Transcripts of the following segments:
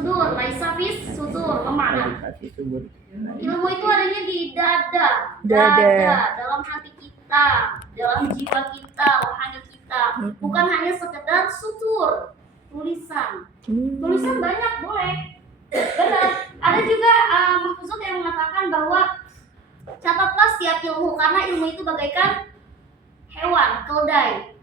sudur, laisa fis sudur. Mana? Ilmu itu adanya di dada, dalam hati kita, dalam jiwa kita, rohani kita. Bukan hanya sekedar sutur, tulisan. Tulisan banyak boleh. Benar. Ada juga mahfuzat yang mengatakan bahwa catatlah setiap ilmu, karena ilmu itu bagaikan hewan, keledai.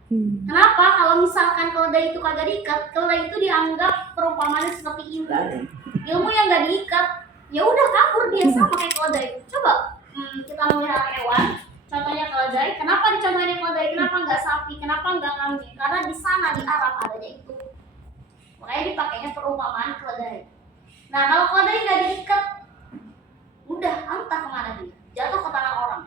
Kenapa? Kalau misalkan keledai itu kagak diikat, keledai itu dianggap perumpamannya seperti ilmu. Ilmu yang gak diikat, ya udah kabur dia sama kayak keledai. Coba kita melihara hewan, contohnya keledai. Kenapa dicontohin keledai? Kenapa nggak sapi? Kenapa nggak kambing? Karena di sana di Arab adanya itu. Makanya dipakainya perumpamaan keledai. Nah, kalau keledai nggak diikat, udah entah kemana dia, jatuh ke tangan orang.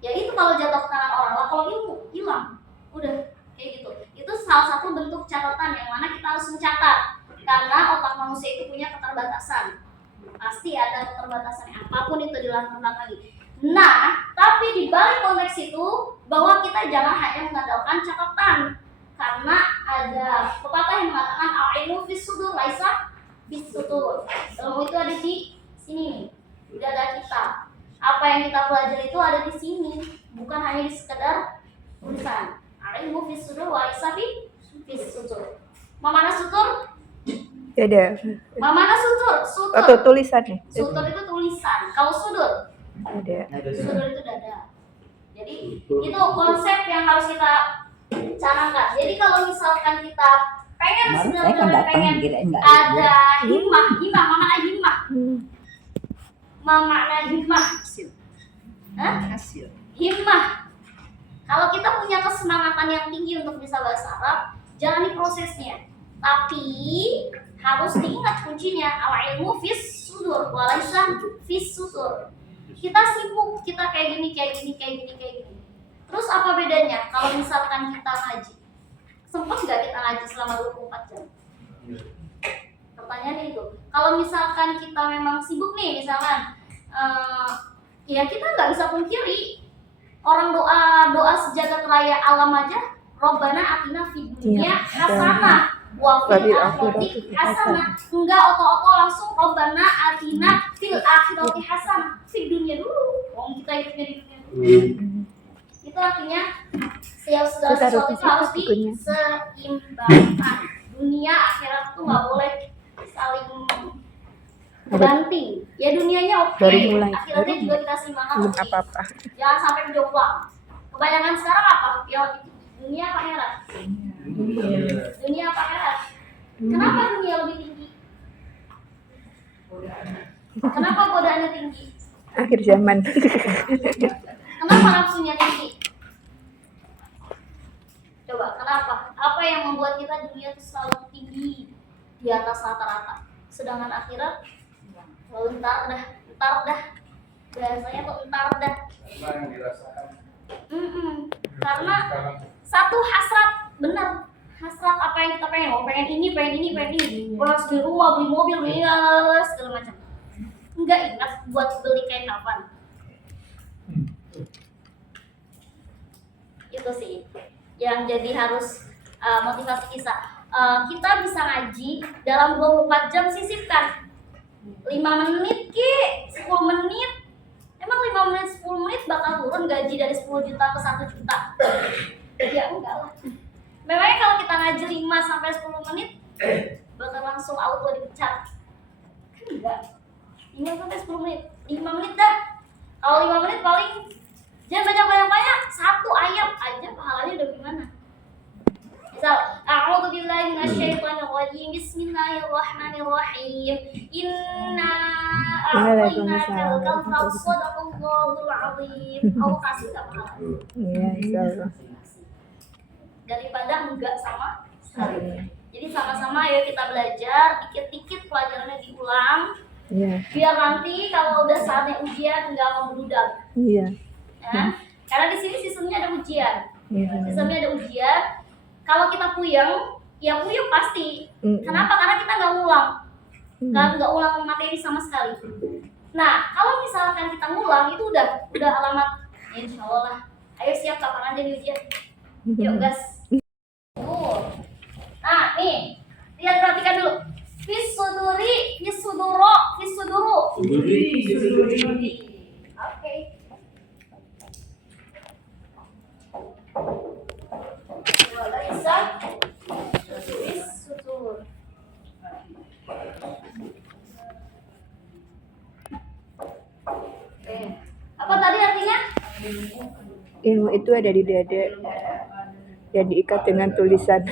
Ya itu kalau jatuh ke tangan orang lah. Kalau ilmu hilang, udah kayak gitu. Itu salah satu bentuk catatan yang mana kita harus mencatat, karena otak manusia itu punya keterbatasan. Pasti ada keterbatasannya, apapun itu di latar belakang. Nah, tapi di balik konteks itu bahwa kita jangan hanya mengandalkan catatan, karena ada pepatah yang mengatakan al-ilmu fis sudur laisa bis sudur. Ilmu itu ada di sini nih, di dada kita. Apa yang kita pelajari itu ada di sini, bukan hanya di sekedar tulisan. Al-ilmu fis sudur laisa bis sudur. Mana sutur? Ada. Mana sutur? Sutur. Atau tulisan nih. Sutur itu tulisan. Kalau sudur? Ada. Sudur itu dada. Jadi itu konsep yang harus kita canangkan. Jadi kalau misalkan kita pengen sebenarnya pengen ada himmah, mana himmah? Mana himmah? Hasil. Himmah. Kalau kita punya kesemangatan yang tinggi untuk bisa bahasa Arab, jalani prosesnya. Tapi harus diingat kuncinya, al-ilmu fis sudur walaisa fis sutur. Kita sibuk, kita kayak gini. Terus apa bedanya kalau misalkan kita ngaji? Sempat nggak kita ngaji selama 24 jam? Pertanyaannya itu. Kalau misalkan kita memang sibuk nih, misalkan ya kita nggak bisa pungkiri orang doa sejagat raya alam aja, Robbana atina fid dunya hasanah wa fil akhirati hasanah. Enggak oto-oto langsung Robbana atina fil akhirati hasanah. Fid dunya dulu. Wong kita hidupnya di dunia dulu. Itu artinya segala sesuatu itu harus diseimbangkan. Dunia akhirat tuh nggak boleh saling berganti. Ya dunianya oke, akhiratnya juga kita seimbangkan. Apa-apa. Jangan sampai menjomplang. Kebanyakan sekarang apa? Ya dunia apa akhirat? Dunia apa akhirat? Kenapa dunia lebih tinggi? Kenapa godaannya tinggi? Akhir zaman. Kenapa nafsunya tinggi? Coba, kenapa? Apa yang membuat kita dunia itu selalu tinggi di atas rata-rata, sedangkan akhirat selalu entar dah. Biasanya tuh entar dah. Karena satu hasrat, benar. Hasrat apa yang kita pengen? Oh, pengen ini. Harus beli rumah, beli mobil, beli segala macam. Enggak ingat buat beli kain kafan. Itu sih yang jadi harus motivasi kisah. Kita bisa ngaji dalam 24 jam, sisipkan 5 menit ki, 10 menit. Emang 5 menit, 10 menit bakal turun gaji dari 10 juta ke 1 juta? Ya enggak lah. Memangnya kalau kita ngaji 5 sampai 10 menit bakal langsung auto dipecat? Kan enggak. 5 sampai 10 menit, 5 menit dah. Kalau 5 menit paling jangan banyak-banyak, 1 ayat aja pahalanya udah gimana? Misal, a'udzu billahi minasyaitonir rajim. Bismillahirrahmanirrahim. Inna a'tainakal kautsar, shadaqallahul azim. Allah kasih enggak pahala? Iya, insyaallah. Daripada enggak sama sekali. Jadi sama-sama ayo kita belajar, dikit-dikit pelajarannya diulang. Iya. Biar nanti kalau udah saatnya ujian enggak membludak. Iya. Ya. Karena di sini sistemnya ada ujian. Iya. Sistemnya ada ujian. Kalau kita puyeng, ya puyeng pasti. Kenapa? Karena kita nggak ngulang, nggak ulang materi sama sekali. Nah, kalau misalkan kita ngulang, itu udah alamat. Ya, insya Allah lah. Ayo siap, kapan aja di ujian. Yuk gas. Nah, nih, lihat, perhatikan dulu. Fis suduri Oke. Lisan, tulis, sutur. Oke. Apa tadi artinya? Ilmu itu ada di dada dan diikat dengan tulisan.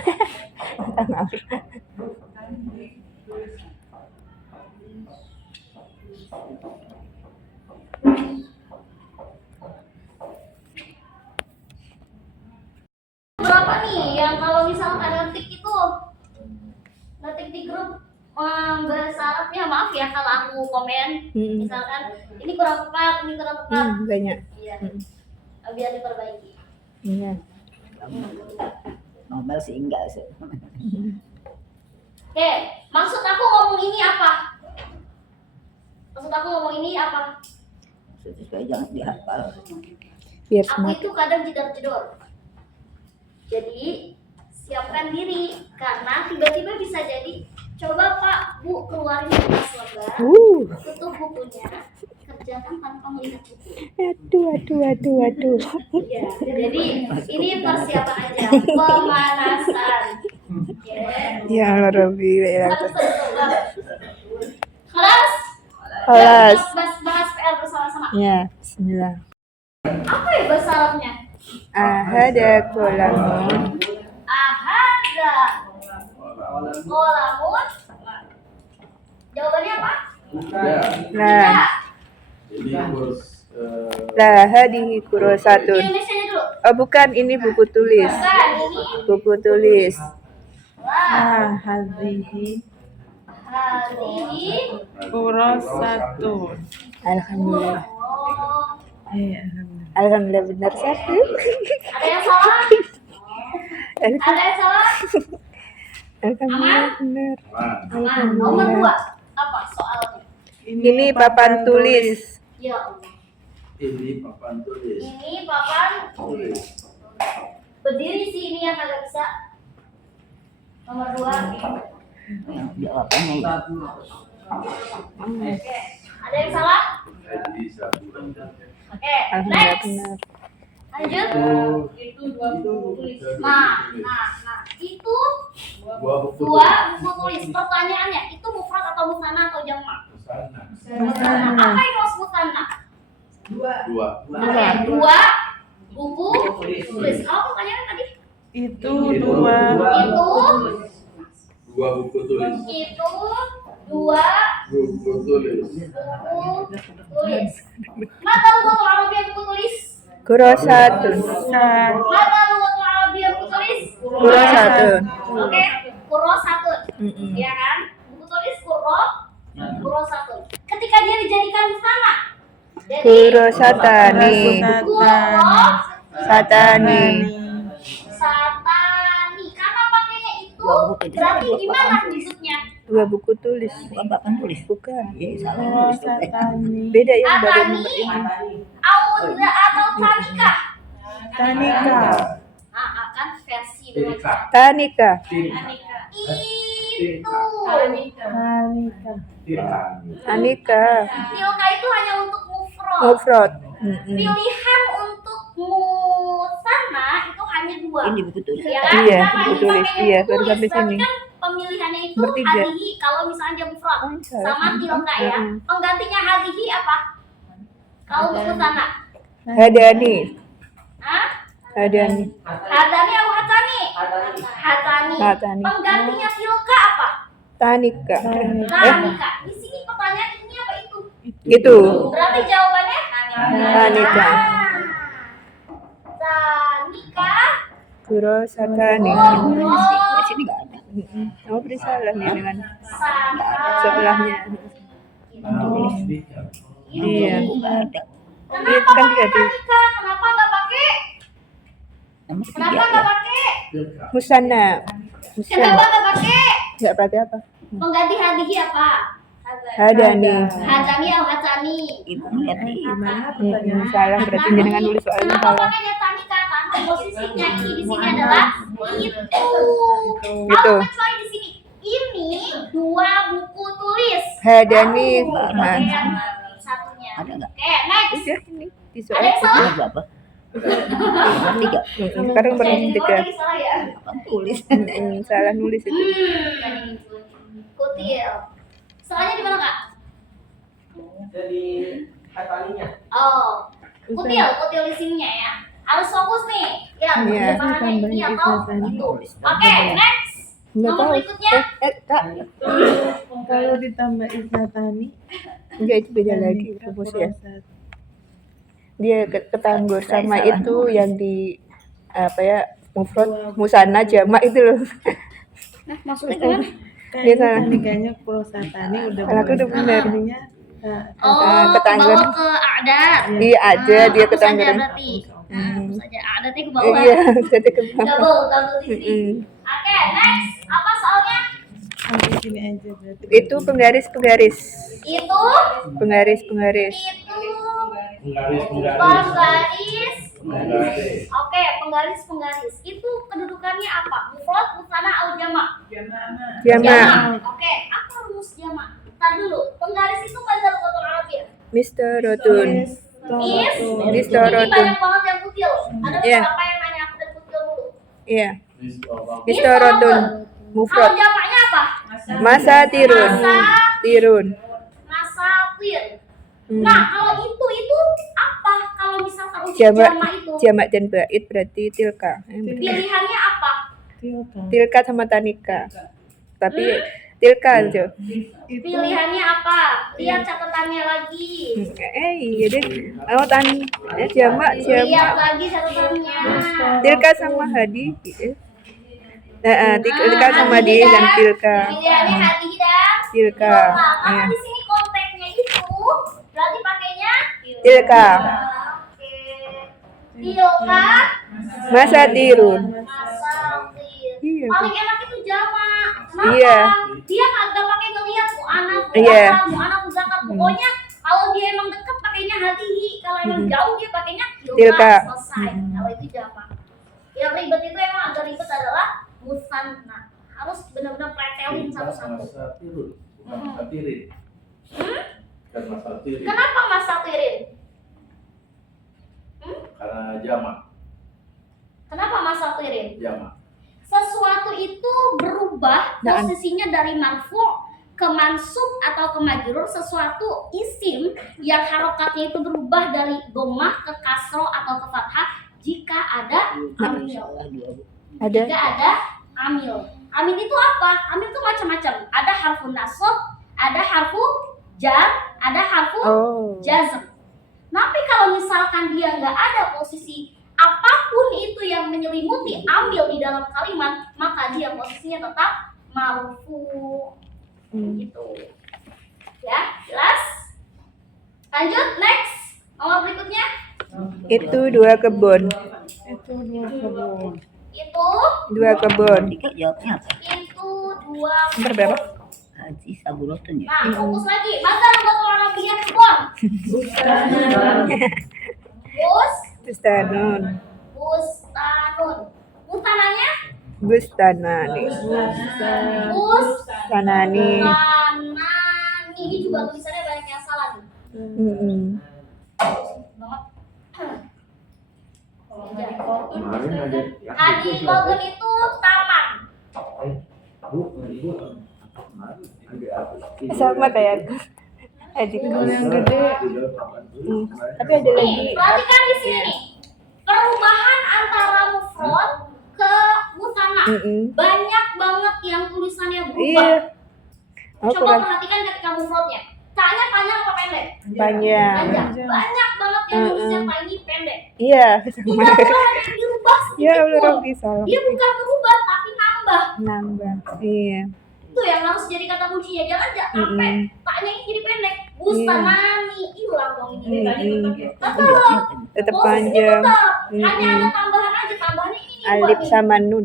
Maaf. Berapa nih yang kalau misalnya ada ngetik itu ngetik di grup bahasa Arabnya, maaf ya kalau aku komen misalkan ini kurang tepat, ini kurang tepat. Banyak. Iya. Biar diperbaiki. Iya. Normal sih enggak sih. Oke, maksud aku ngomong ini apa? Maksud aku ngomong ini apa? Sesuai jangan dihafal. Biar Aku smart. itu kadang jedor-jedor. Jadi siapkan diri karena tiba-tiba bisa jadi coba Pak Bu keluarin kertas lembar, tutup bukunya, kerjakan tanpa melihat buku. Aduh. Ya, jadi ini persiapan aja, pemanasan. Ya Allah Rabbi. Kelas. Kelas. Bahas PR bersama-sama. Ya, bismillah. Apa ya bahasa Arabnya? Ahada kolamun. Ahada. Kolamun. Jawabannya apa? Nah, Jadi kurs lah hadihi kurosatun. Indonesia dulu. Oh bukan, ini buku tulis. Bukan, ini. Buku tulis. Lah. Hadhihi Hadihi. kurosatun. Alhamdulillah. Oh. Alhamdulillah. Alhamdulillah benar satu. Ada yang salah? Ada yang salah? Alhamdulillah benar. Aman. Nomor 2. Apa soalnya? Ini papan tulis. Ya Allah. ini papan tulis. Ini papan Tulis. berdiri sih ini yang kagak bisa. Nomor 2. Yang jawabannya itu. Oke. Ada yang salah? Jadi satu. Oke. Alhamdulillah Next. benar. Lanjut. Itu Dua buku tulis. Nah. Itu Dua buku dua buku tulis. Pertanyaannya, itu mufrad atau musanna atau jamak? Sana. Musanna. Apa itu maksud musanna? Dua. Oke, dua buku tulis. Apa pertanyaannya tadi? Itu dua Dua buku tulis. Itu dua Buku tulis. buku tulis. Mata lughatul arabiyyah buku tulis. Kurosatun. Mata lughatul arabiyyah buku tulis. Kurosatun. Oke, kurosatun. Mm-mm. Ya kan? Buku tulis kurosatun. Ketika dia dijadikan sama. Jadi Kurosatani. Satani. satani. Karena pakainya itu berarti gimana wujudnya? Dua buku tulis. Bukan papan tulis. Bukan. Iya, salah nulis. Kurosatani. Beda yang baru Atani nomor ini. atau tanika. Tanika. Nah, akan versi dua. Tanika. Tirka. Itu. Tanika. Tirka. Tanika. Tilka itu hanya untuk mufrad. Mufrad. Mm-mm. Pilihan untuk musanna itu hanya dua. Ini buku tulis. Ya kan? Iya, Karena buku ini tulis. pakai Iya, buku baru tulis, sampai berarti sini. kan pemilihannya itu Bertiga. hadihi kalau misalnya dia mufrad. Oh, salah. Sama tilka ya. Mm-mm. Penggantinya hadihi apa? Kalau untuk musanna. Hadani. Hah? Hadani. Hadani atau hatani? Hatani. Hatani. Penggantinya tilka apa? Tanika. Tanika. Di sini pertanyaan ini apa itu? Itu. Berarti jawabannya Tanika. Tanika. Kurosatani. Di sini nggak ada. Mm-mm. Oh, beri salah nih dengan Sana. sebelahnya. Iya. Nggak ada. Kenapa kan pakai tiga. Tanika? Kenapa nggak pakai? Nomor Kenapa tiga. nggak pakai? Tirka. Musana. Kenapa Musana. nggak pakai? Enggak pakai apa? Pengganti hadihi apa? Hadani. Hatani atau hatani? Ibu melihat di Salah berarti dengan nulis soalnya Kenapa salah. pakainya tanika? Karena posisinya i di sini adalah itu. Gitu. Kalau kecuali di sini, ini dua buku tulis. Hadani. Oke, Nah, yang satunya. Ada nggak? Oke, next. udah ini di Ada yang soal. salah? Ada berapa? Tiga. Sekarang Saya baru jadi tiga. lagi salah ya. Apa tulis? Salah nulis itu. Kutil. Salahnya di mana, Kak? Jadi katanya. Oh, kutil listeningnya ya. Harus fokus nih. Ya, Iya. bahannya ini atau Tambah itu. ijazah. Oke, next. Nggak Nomor tahu. berikutnya. Kak. Kalau ditambah Isatani, Enggak, itu beda lagi rumus ya. Dia ketanggur sama Salah itu nulis. yang di apa ya, mufrad musana jamak itu loh. Nah, maksudnya gimana? Dia salah. Kayaknya prosatani udah Kalau aku udah benar. Artinya Oh, ketanggur. kebawa ke adat. Iya ada dia Hapus aja ketangguran. berarti. Hapus aja. Adatnya ke bawah. Iya, jadi ke bawah. Double di sini. Mm-mm. Oke, next. Apa soalnya? sampai sini aja berarti. Itu penggaris-penggaris. Itu Penggaris-penggaris. Penggaris. penggaris. Oke, penggaris. Itu kedudukannya apa? Mufrad, musana, atau jamak? Jamak. Oke, apa rumus jamak? Tar dulu. Penggaris itu pada lugatul Arabia. Misterotun. Is. Mistorotun. Ini banyak banget yang kutil. Ada Iya. beberapa yang nanya aku dan kutil dulu. Iya. Mistorotun. Misterotun. Kalau Mufrad. jamaknya apa? Masa tirun. Tirun. Masafir. Hmm. Nah, kalau itu apa? Kalau misalkan untuk Jamak, jamak itu jamak dan bait berarti tilka. pilihannya apa? Tilka. Tilka sama tanika. Tapi tilka aja. Itu Pilihannya apa? Lihat catatannya lagi. Iya deh. Oh jamak. Lihat lagi catatannya. Tilka sama hadi. Tilka sama Hadi di dan tilka. Pilihannya hadi dan Tilka. Karena Iya. di sini konteksnya itu berarti pakainya Tilka. Oke. Tilka. Masa tirun. Masafir. Iya. Paling enak itu jamak. Kenapa? Iya. Dia kagak pakai ngelihat mu'anaf, Iya. mu'anaf muzakkar. Pokoknya kalau dia emang deket pakainya hadihi, kalau emang jauh dia pakainya Tilka. tilka. Selesai. Kalau itu jamak. Yang ribet itu emang agak ribet adalah musanna. Harus benar-benar pretelin satu-satu. Masa tirun, bukan masa tirin. Bukan masa tirin. Kenapa masatirin? Karena jamak. Kenapa masatirin? Jamak. Sesuatu itu berubah Nah, posisinya dari marfu ke mansub atau ke majrur, sesuatu isim yang harokatnya itu berubah dari dhammah ke kasroh atau ke fathah jika ada amil. Ada. Jika ada amil. Amil itu apa? Amil itu macam-macam. Ada harfu nasab, ada harfu jar, ada harfu Oh. jazm. Tapi kalau misalkan dia nggak ada posisi apapun itu yang menyelimuti ambil di dalam kalimat, maka dia posisinya tetap marfu. Gitu. Ya, jelas? Lanjut, next. Nomor berikutnya. Itu dua kebun. itu dia kebun. Itu Dua kebun. Tiga jawabnya apa? itu dua. Nomor berapa? Haji Saburotun ya. Nah, fokus lagi. Masa lugatul Arabiyyah kebun? Bustanun. Bustanun. Bustananya? Bustanani. Bustanani. Bustanani. Ini juga tulisannya banyak yang salah nih. Banget. Kemarin ada Hadi Balkan itu taman. Sama kayak adik. Kebun yang gede. Tapi ada lagi. Nih, perhatikan di sini nih. Perubahan antara mufrad ke musanna. Banyak banget yang tulisannya berubah. Iya. Oh, Coba kurang perhatikan ketika mufradnya. Tanya panjang apa pendek? panjang. Panjang. Banyak banget yang tulisnya tiny pendek. Iya. Tinggal ada yang dirubah Ya sedikit Allah, pun. Robi salah. Dia bukan berubah tapi nambah. Nambah. Iya. Itu yang harus jadi kata kuncinya. Jangan sampai taknya ini jadi pendek. Bustanani hilang dong ini. Tetap. Tetap Posisinya panjang. tetap. Hanya ada tambahan aja. Tambahannya ini nih, Alif buat nih. sama nun.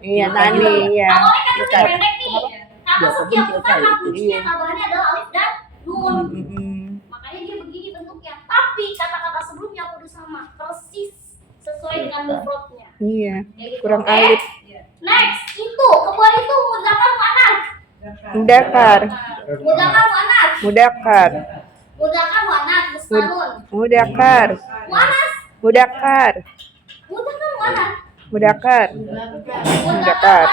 Iya, tani ya. Awalnya kan lebih Bukan. pendek nih. Karena setiap kata kuncinya tambahannya adalah alif dan nun. Makanya dia begini bentuknya. Tapi kata-kata sebelumnya kudu sama, persis sesuai dengan mufradnya. Iya. Kayak gitu, Kurang oke? alif. Next, itu kebun itu muzakkar muannats. Mudakar. Mudakar muannas. Mudakar. Mudakar muannas. Bustanun. Mudakar. Muannas. Mudakar. Mudakar muannas. Mudakar. Mudakar Mudakar.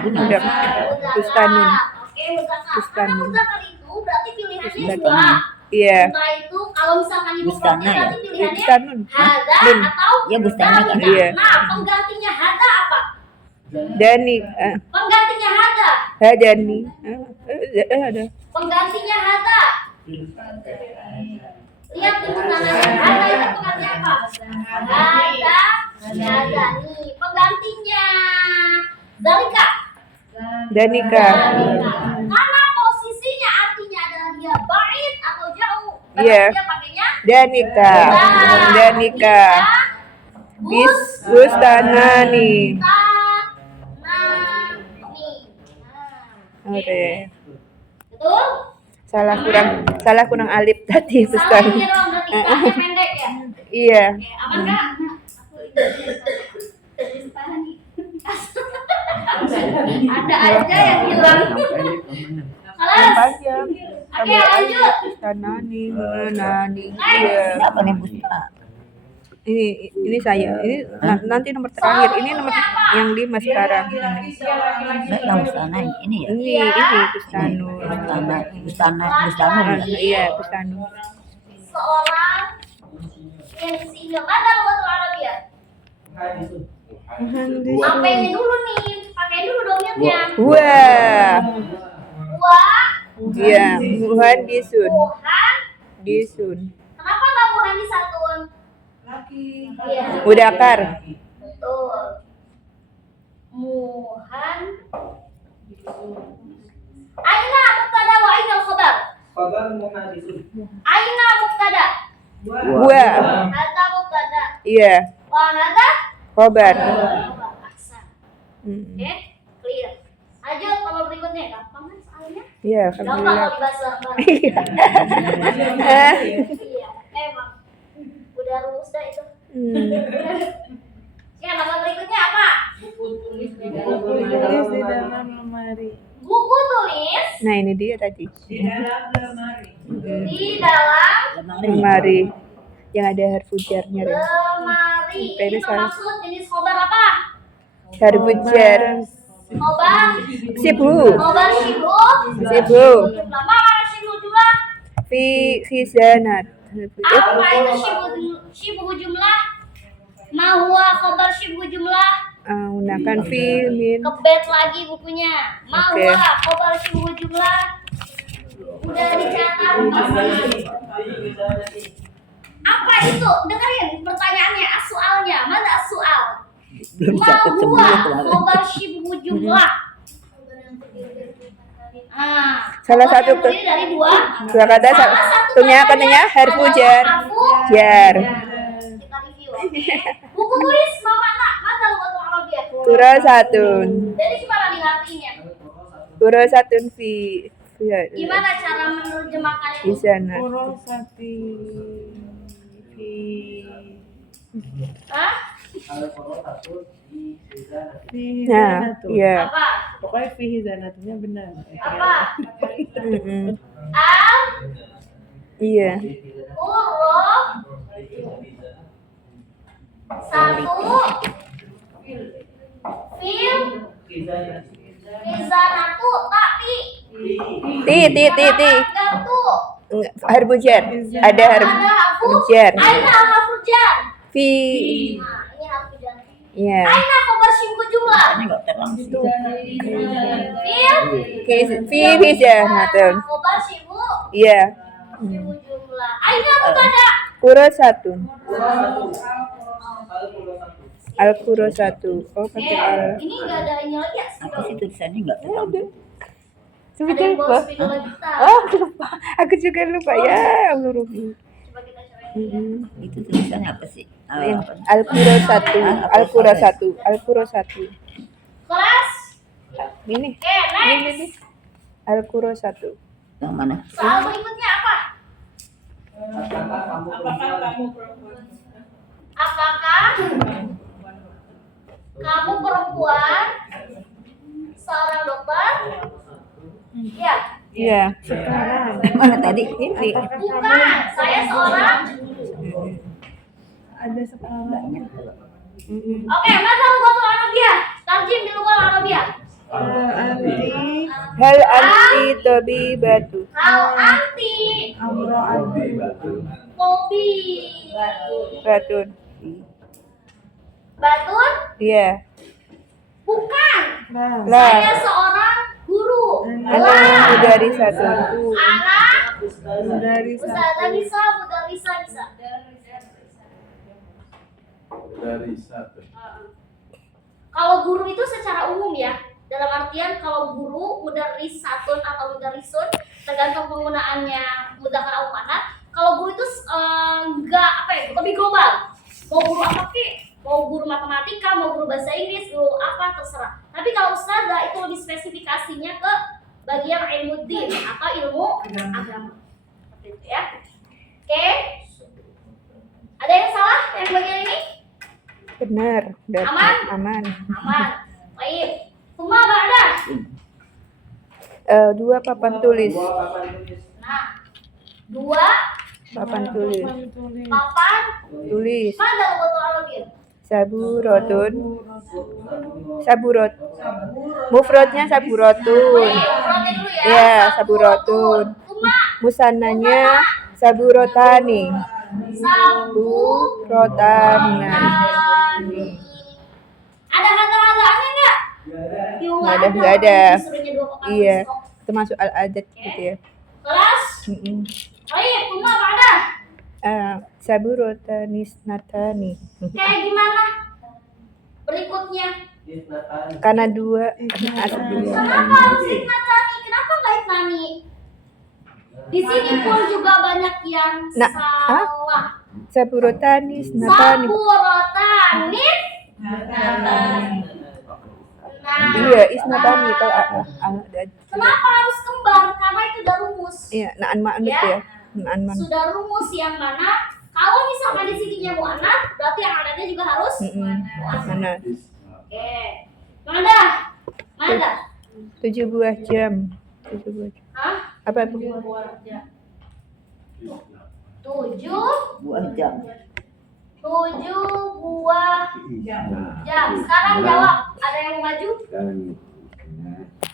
muannas. Bustanun. Oke, mudakar. Karena Bustanun. mudakar itu berarti pilihannya Bustanun. dua. Iya. Entah itu kalau misalkan ibu Bustana kota ya? berarti pilihannya Bustanun. hada Nun. atau Ya, bustana kan? dalika. Iya. Nah, penggantinya hada apa? Dani. Penggantinya hada. Dani. Ada. Penggantinya hada. Lihat di bustananya. Hada itu penggantinya apa? Hada. Hada nih. Penggantinya dalika. Danika. Dalika. Karena posisinya artinya adalah dia bait atau jauh. Iya. Dia pakainya Danika. Danika. Bustanani. Oke. Betul? Salah kurang alif tadi Salah Bustan. ini dong, berarti kitanya pendek ya? Iya. Oke, aman nggak? Ada aja yang hilang. Kelas. Panjang. Oke, lanjut. Bustanani. Nani. Iya. Siapa nih Busta? Ini saya. Ini nanti nomor terakhir. Ini nomor yang 5 sekarang. Enggak yang Bustana ini ya. Ini Bustanun. Bustanun ya. Iya, Bustanun. Seorang yang singa mana lugatul Arabia? Apa ini dulu nih? Pakai dulu dong mute-nya. Wah. Wah, Iya, muhandisun. Wuhan. Disun. Kenapa nggak Wuhan disatuin? Iya. Mudakar. Betul. Muhan. Aina mubtada wa aina al-khabar? Khabar muhadisun. Aina mubtada. Gua. Hada mubtada. Iya, Wa hada khobar. khabar. Ahsan. Mm. Oke, clear. Lanjut nomor berikutnya. Gampang kan soalnya? Iya, Gampang alhamdulillah. kalau dibahas bareng. Iya, emang. Udah rumus dah itu. Ya, nomor berikutnya apa? Tulis di dalam lemari. Buku tulis Nah, ini dia tadi. di dalam Lemari yang ada harfujarnya. lemari. Ini Ini salah. termaksud jenis khobar apa? Harfujar. Khobar, Sibhu. khobar syibu. Sibhu. Jumlah mana syibu jumlah? Fi khizanat. Apa itu syibu jumlah? Ma huwa khobar syibu jumlah? Gunakan fi min. Kebet lagi bukunya. Ma Oke. huwa khobar syibu jumlah? Udah dicatat pasti. Apa itu? Dengerin pertanyaannya, as-soalnya. Mana as-soal? Belum Ma catat huwa semua kemarin. khobar syibu jumlah? Salah khobar satu yang terdiri dari dua. Dua kata Salah satu satunya katanya harfujar. Jar. Kita review. Buku tulis mana? Mana lugatul Arabiyah? Kurasatun. Jadi gimana diartinya? Kurasatun fi. Gimana cara menerjemahkannya? Di sana. Kurosati fi Hah? fi Nah, hizanatu. iya. Apa? Pokoknya fi hizanatunya benar. Apa? Mm-mm. Al Iya. Qurra satu fil Izanatu tapi Ti. Gatu Harfujar. Ada harfujar. Aina harfujar. Fi. Nah, ini harfujar. Iya. Aina khobar syibu jumlah. Ini enggak terlangsung. Fil Fi khizanatun. khobar syibu Iya. jumlah. Aina mubtada. Kurasatun. Al-Kurasatu. Oh, pakai al. Ini enggak ada ini lagi ya? Apa sih tulisannya enggak terlangsung? Ada Sebentar, yang Pak. bawa spidol kita. Oh, lupa. Aku juga lupa ya, Allah Rubi. Coba kita cobain. Itu tulisannya apa sih? Al-Kurasatu. Al-Kurasatu. Al-Kurasatu. Kelas. Ini. Oke, Ini. next. Al-Kurasatu. Yang mana? Soal berikutnya apa? Apakah kamu perempuan, seorang dokter, Ya. Iya. Sekarang. Mana tadi? Ini. Bukan, saya seorang. Ada sekarang. Oke, mana lugatul Arabia? Tarjim di lughah Arabia. Anti. Hal anti tabibatu. Hal anti Amro'an. kopi. Batun. Batun? Iya. Bukan. Nah. Lah. Saya seorang guru. Ana dari satu. Anak Dari Ustazah Nisa, Mudarrisa Nisa. Dari satu. Kalau guru itu secara umum ya, dalam artian kalau guru mudarrisatun atau mudarrisun tergantung penggunaannya mudzakkar atau muannats. Kalau guru itu enggak apa ya, lebih global. Mau guru apa sih? Mau guru matematika, mau guru bahasa Inggris, guru apa terserah. Tapi kalau ustazah itu lebih spesifikasinya ke bagian ilmu din atau ilmu agama. Seperti itu ya. Oke. Ada yang salah yang bagian ini? Benar. Aman? Aman. Aman. Baik. Semua ada. 2 papan tulis. Nah, 2 Papan tulis. papan. Tulis. Mana lugatul Arabia? Saburotun. Saburot. Mufradnya saburotun. Uratnya dulu ya. Iya, saburotun. Kuma. Musananya saburotani. Saburotani. Ada kata-kataannya enggak? Nggak ada. Disuruhnya 2 papan Iya, tulis kok. termasuk al-adat gitu ya. Kelas. Baik, kuma apa ada? Saburotani snatani. Kayak gimana? Berikutnya. Karena 2 Kenapa harus itnatani? Kenapa nggak itnani? Di sini pun juga banyak yang Nah, salah. Saburotani snatani. Saburotani. Nah, Iya, isnatani kalau ada. kenapa harus kembar? Karena itu udah rumus. Iya, naan ma'nut ya. Naan ma'nut. Sudah rumus yang mana kalau misalkan di sininya muannats, berarti yang adanya juga harus muannats. Mana? Oke. Mana? Mana? 7 buah jam. 7 buah jam. Hah? Apa itu? 7 Buah jam. 7 buah jam. Sekarang jawab. Ada yang mau maju?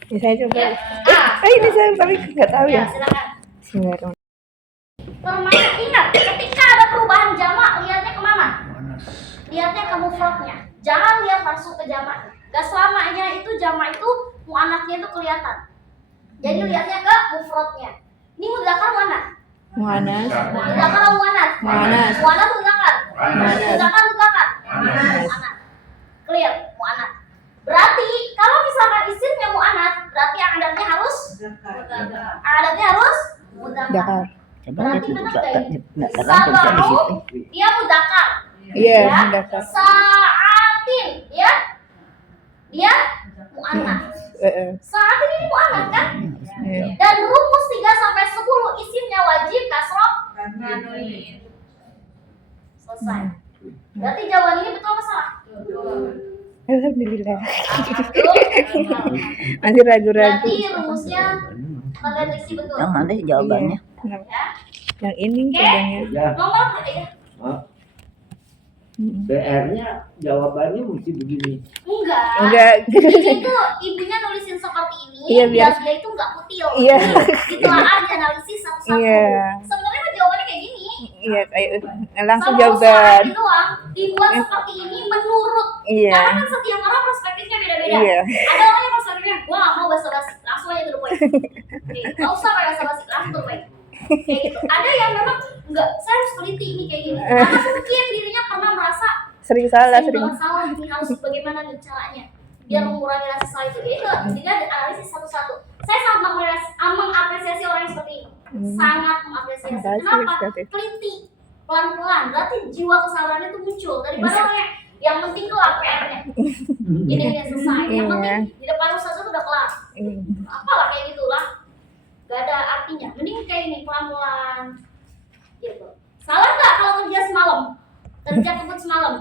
Ya, saya coba. Ya. Ini saya tapi nggak tahu Ya, ya. silakan. Bismillahirrahmanirrahim. Termasuk ingat, ketika ada perubahan jamak, lihatnya kemana? Lihatnya ke mufradnya. Jangan lihat langsung ke jamak. Gak selamanya itu jamak itu muannasnya itu kelihatan. Jadi lihatnya ke mufradnya. Ini mudzakkar mana? Muanas. Mudzakkar atau muannats? Muannats. Muannats mudzakkar. Muannats. Mudzakkar. Muannats. Clear, muannats. Berarti kalau misalkan isimnya muannats, berarti yang adatnya harus mudzakkar. Dakar. Coba Berarti itu benar buka nggak ini? nggak terangkum di situ. Dia mudzakkar. Iya, Ya. Dakar. Saatin, ya. Dia muannats. Saatin ini muannats kan? Iya. Dan rumus 3 sampai 10 isimnya wajib kasroh. Selesai. Berarti jawaban ini betul apa salah? Alhamdulillah. Betul. Masih ragu-ragu. Berarti rumusnya terdeteksi betul. Yang mana jawabannya? Ya. Yang ini Oke. kayaknya. Ya, Nomor ya. PR-nya jawabannya mesti begini. Enggak. Enggak. Ini tuh ibunya nulisin seperti ini, Iya, biar- dia itu enggak kutil. Iya. Ditelaah dianalisis satu-satu. Iya. Sebenarnya mah jawabannya kayak gini. Iya, kayak langsung Sama usaha jawaban. ini doang dibuat seperti ini menurut. Iya. Karena kan setiap orang perspektifnya beda-beda. Iya. Ada orang yang perspektifnya gua nggak mau basa-basi, langsung aja to the point. Oke, nggak usah pakai basa-basi, langsung to the point. Kayak gitu. Ada yang memang enggak, saya harus teliti ini kayak gini. Karena mungkin dirinya pernah merasa Sering salah, sering sering. banget salah, ini harus bagaimana nih caranya biar mengurangi rasa salah itu. Ya itu juga analisis satu-satu. Saya sangat mengapresiasi orang yang seperti ini. Sangat mengapresiasi. Makasih, Kenapa? Ustaz. Teliti, pelan-pelan. Berarti jiwa kesalahannya itu muncul daripada orang yang penting kelar PR-nya. Ini selesai. Yang penting di depan ustaz itu udah kelar. Apalah kayak gitulah. Gak ada artinya. Mending kayak ini pelan-pelan. Gitu. Salah nggak kalau kerja semalam? Kerja kebut semalam?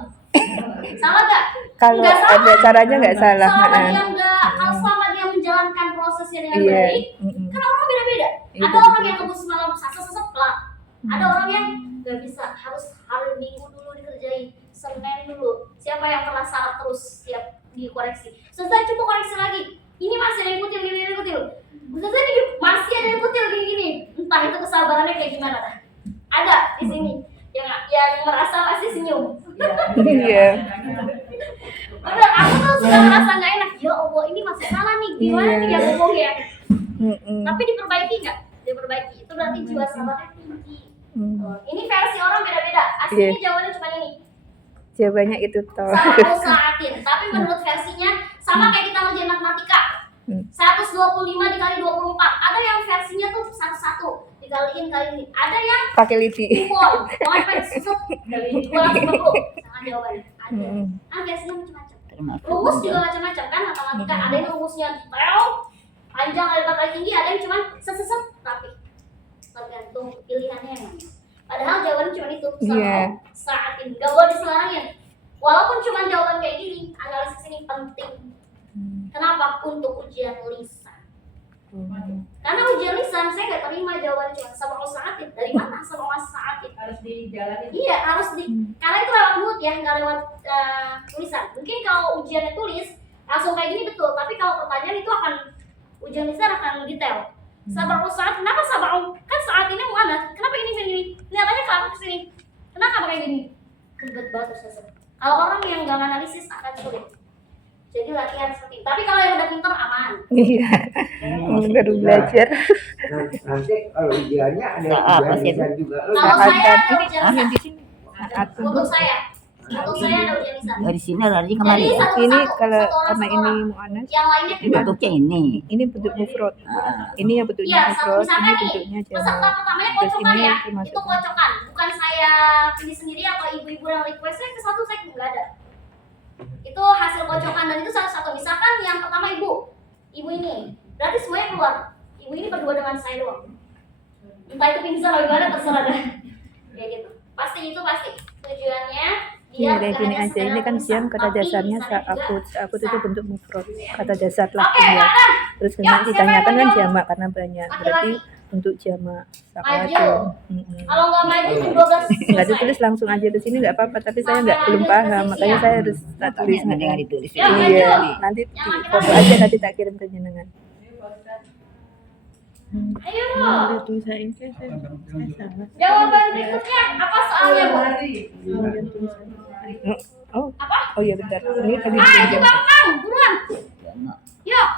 Salah nggak? Kalau Nggak salah. ada caranya nggak salah. Selama Heeh. dia enggak, kalau selama dia menjalankan proses manusia dengan Iya. baik, kan orang beda-beda. Iya, Ada betul. orang yang ngebus semalam sesep lah. Ada orang yang nggak bisa, harus hari Minggu dulu dikerjain, Senin dulu. Siapa yang pernah salah terus siap dikoreksi. Selesai coba koreksi lagi. Ini masih ada yang kutil, ini ada yang kutil. Selesai ini masih ada yang kutil gini-gini. Entah itu kesabarannya kayak gimana dah. Ada di sini yang merasa pasti senyum. Iya. Bener, aku tuh suka ngerasa nggak enak. Ya Allah, ini masih salah nih. Gimana Iya. nih dia ngomong ya? Mm-mm. Tapi diperbaiki nggak? Diperbaiki. Itu berarti jiwa sabarnya tinggi. Ini versi orang beda-beda. Aslinya Iya. jawabannya cuma ini. Jawabannya itu toh. Sama usaatin. Tapi menurut versinya sama kayak kita ngerjain matematika. 125 dikali 24. Ada yang versinya tuh 1 dikaliin kali ini. Ada yang Pakai lidi. kumpul. Pokoknya susut dari 250. Sama jawabannya. Ada. Kan versinya macam-macam. Termasuk Rumus juga macam-macam kan matematika. Ada yang rumusnya detail, panjang lebar kali tinggi. Ada yang cuma seset tapi tergantung pilihannya yang mana. Padahal jawabannya cuma itu. Iya. Saat ini gak boleh diselarangin. Walaupun cuma jawaban kayak gini, analisis ini penting. Kenapa? Untuk ujian lisan. Karena ujian lisan saya nggak terima jawabannya cuma sama saatin. Dari mana sama saatin? Harus dijalanin. Iya harus karena itu lewat mulut ya, nggak lewat tulisan. Mungkin kalau ujiannya tulis langsung kayak gini betul, tapi kalau pertanyaan itu akan ujian lisan akan detail. Sabar saat, kenapa sabar? Kan saat ini mau ada, kenapa ini begini? Lihat aja kenapa kesini? Kenapa kayak gini? Ribet banget Ustaz. Kalau orang yang nggak analisis akan sulit. Jadi latihan seperti itu. Tapi kalau yang udah pintar aman. Iya. Baru belajar. Nanti kalau ujiannya ada Apa ujian sih? lisan juga. Kalau saya ada Ini ujian yang lisan. di sini. Saat Untuk saya ada ujian lisan. dari sini lari kemana Jadi ya? satu ini satu, kalau satu orang, karena satu ini orang. mu'anas, Yang lainnya Ini bentuknya ini. ini bentuk mufrad. Ah, Ini yang bentuknya Iya, mufrad, misalkan ini nih, bentuknya peserta jamak. pertamanya Terus kocokan ini ya, termasuk. itu kocokan. Bukan saya pilih sendiri atau ibu-ibu yang request saya ke satu saya nggak ada. Itu hasil kocokan dan itu satu-satu. Misalkan yang pertama ibu ini, berarti semuanya keluar. Ibu ini berdua dengan saya doang. Entah itu pingsan atau gimana terserah dah. Kayak gitu. Pasti itu pasti tujuannya. Iya, kayak gini aja. Ini kan jam kata dasarnya saakut itu bentuk mufrad. Kata dasar Oke, laki ya. Kak. Terus Yuk, nanti siapa yang ditanyakan kan mau jamak karena banyak. Berarti untuk jamak saakatun. Kalau nggak maju 12 Nggak ditulis langsung aja ke sini nggak apa-apa, tapi saya nggak belum paham, makanya saya harus tak tulis. makanya ada yang ditulis. Ya, Iya, maju. nanti di foto aja nanti tak kirim ke jenengan. Ayo. Udah tulisain kan saya salah. Jawaban berikutnya apa soalnya, Bu? Oh, Apa? oh iya bentar. Ini tadi Ah, itu jam gampang. Buruan. Jamak. Yuk.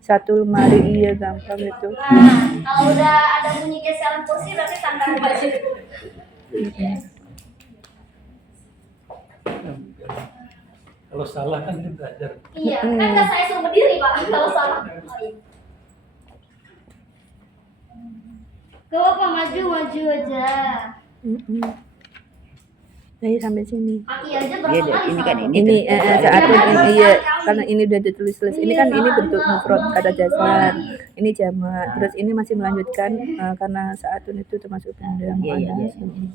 satu lemari, iya gampang itu. Nah, kalau udah ada bunyi geseran kursi berarti tanda baju. Kalau salah kan dia belajar. Iya, kan nggak saya suruh berdiri, Pak, kalau salah. Oh, iya. Gak apa maju aja. Nah, sampai sini. Kaki aja Iya, berapa deh, kali ini kan salah? ini. Saat Iya, ini iya. iya, karena ini udah ditulis-tulis. Ini kan ini Iya, bentuk iya, mufrad ulang kata lagi, dasar. ulang lagi. Ini jamak. Terus ini masih melanjutkan karena saatun itu termasuk benda Iya, iya, muannas. iya.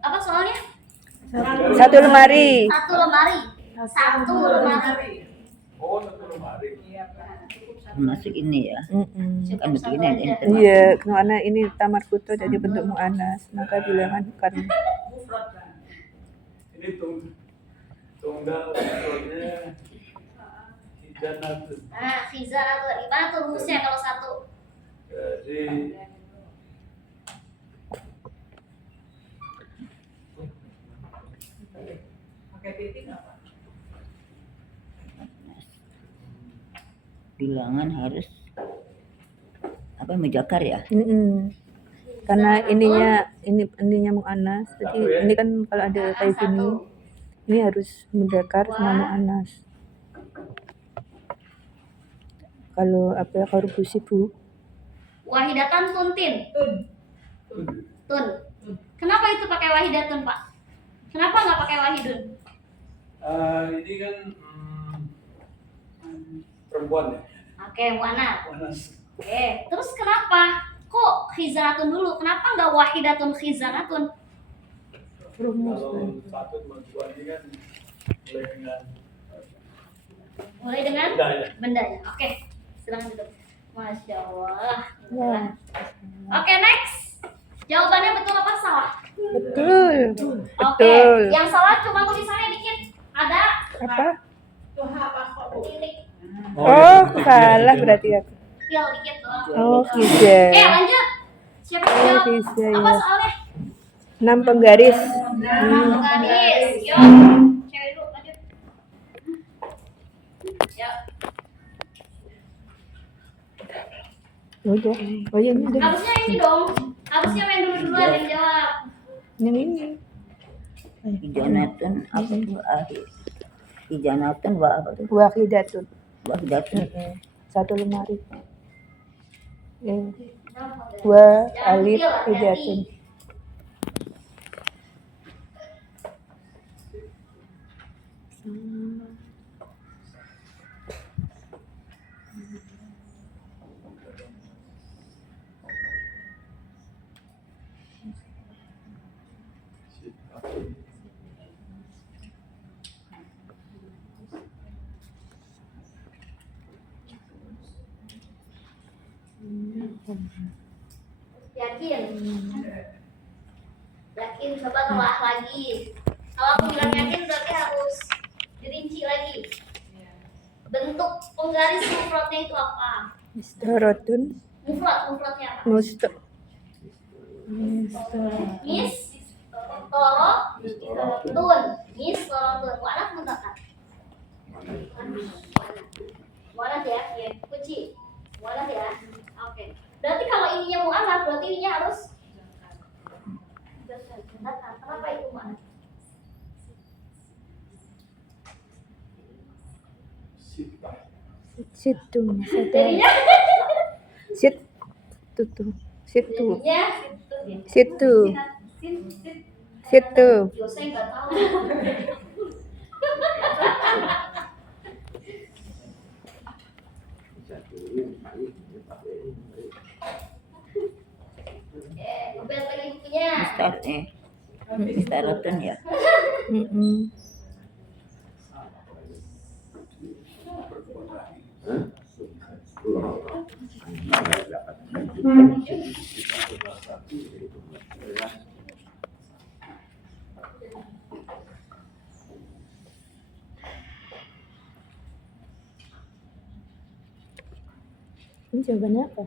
Apa soalnya? Satu lemari. Satu lemari. Satu lemari. Oh, satu lemari. Termasuk ini ya. Kan Cukup satu begini aja. ini termasuk. Iya, karena ini tamar kuto jadi bentuk muannas, maka bilangan bukan. Ini tunggal maksudnya hijanatun. Nah, khizar atau gimana tuh rumusnya kalau satu? Jadi Bilangan harus apa mujakar ya? Karena ininya muannas, jadi ini kan kalau ada kayak gini, ini harus mudzakkar sama muannas. Kalau apa kalau Bu? Wahidatan tuntin. Tun. Kenapa itu pakai wahidatun, Pak? Kenapa nggak pakai wahidun? ini kan perempuan ya. Oke, mana? Panas. Oke, terus kenapa? Kok kok khizanatun dulu? Kenapa nggak wahidatun khizanatun? Rumus. Kalau satu cuma dua ini kan mulai dengan Mulai dengan benda ya. bendanya. Oke, silakan duduk. Masya Allah. Ya. Oke, next. Jawabannya betul apa salah? Betul. Oke, Betul. yang salah cuma tulisannya dikit. Ada Apa? titik. Oh, salah berarti aku. Skill dikit doang. Oh, Oke, Kiza. lanjut. Siapa yang jawab? Kiza Apa ya. soalnya? 6 penggaris. Gadis. Yuk. Cewek dulu, lanjut. Yuk. Udah. Oh iya, ini udah. Harusnya ini dong. Harusnya main dulu-duluan yang jawab. Yang ini. Hijanatun apa tuh akhir? Hijanatun wa apa tuh? Wahidatun. Wahidatun. Satu lemari. Wa alif hidatun. Yakin? Yakin, coba telah lagi. Kalau aku bilang yakin berarti harus dirinci lagi. Bentuk penggaris mufradnya itu apa? Mustarotun. Mufradnya apa? Mustar. Mis, toro, tun, mis, toro, tun. Wadah mutakan. Wadah ya, ya. Kunci. Wadah ya. Oke. Berarti kalau ininya mu'anats, berarti ininya harus mutakan. Kenapa itu mu'anats? Situ. Jadinya, Sit. Tutu. Situ. jadinya Situ. situ. Situ. Yo, saya nggak tahu. Ubed lagi bukunya. Mustaratun ya. Mm-mm. Ini jawabannya apa?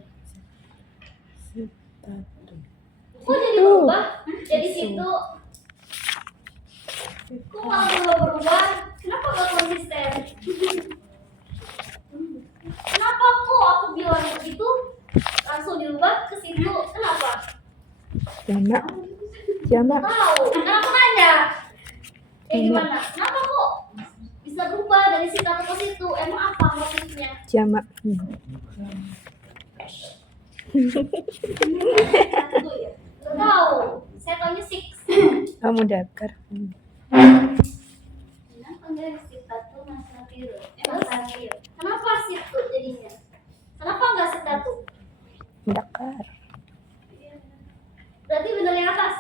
Kok jadi berubah? Jadi situ. Kok malah berubah? Kenapa gak konsisten? Kenapa kok aku bilang begitu langsung dirubah ke situ? Kenapa? Jamak. Jamak. Tahu. Karena aku nanya. Gimana? Kenapa kok bisa berubah dari situ ke situ? Emang apa motifnya? Jamak. Nggak tahu. Saya taunya six. Kamu dakar. Kenapa situ jadinya? Kenapa nggak setatu? Dakar. Berarti bener yang atas.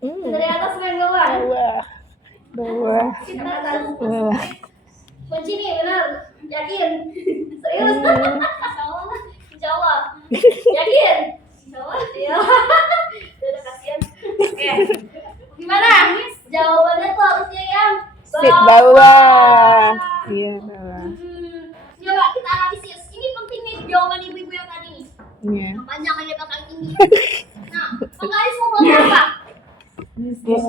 Bener yang atas main bawah. Bawah. Bawah. Bawah. Kunci nih bener. Yakin? Serius? Insya Allah. Yakin? Insya Allah. Iya. Udah kasihan. Oke. Gimana? Jawabannya tuh harusnya yang Sit bawah. Iya, bawah. Coba kita analisis. Ini penting nih jawaban ibu-ibu yang tadi nih. Iya. Yang panjang aja bakal ini. Nah, penggaris mufradnya apa?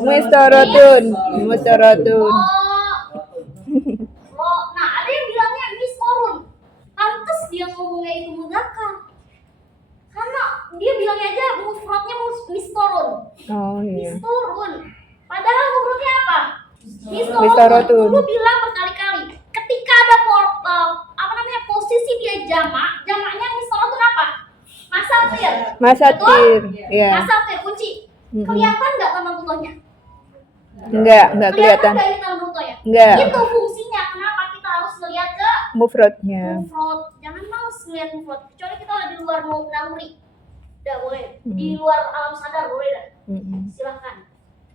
Mustarotun. Mustarotun. Nah, ada yang bilangnya miskorun. Pantes dia ngomongnya itu mudzakkar. Karena dia bilangnya aja mufradnya miskorun. Oh iya. Miskorun. Padahal mufradnya apa? Mistarotun. Miskorun. Dulu bilang berkali-kali. Ketika ada posisi dia jamaknya miskorun apa? Masatir. Masatir. Iya. Masatir kunci. Mm-mm. Kelihatan nggak nama butohnya? Enggak kelihatan. Nggak ini nama butohnya? Enggak. Itu fungsinya. Kenapa kita harus melihat ke Mufradnya. mufrad? Jangan males melihat mufrad. Kecuali kita di luar mau naluri. Udah boleh. Di luar alam sadar boleh dah. Mm-mm. Silahkan.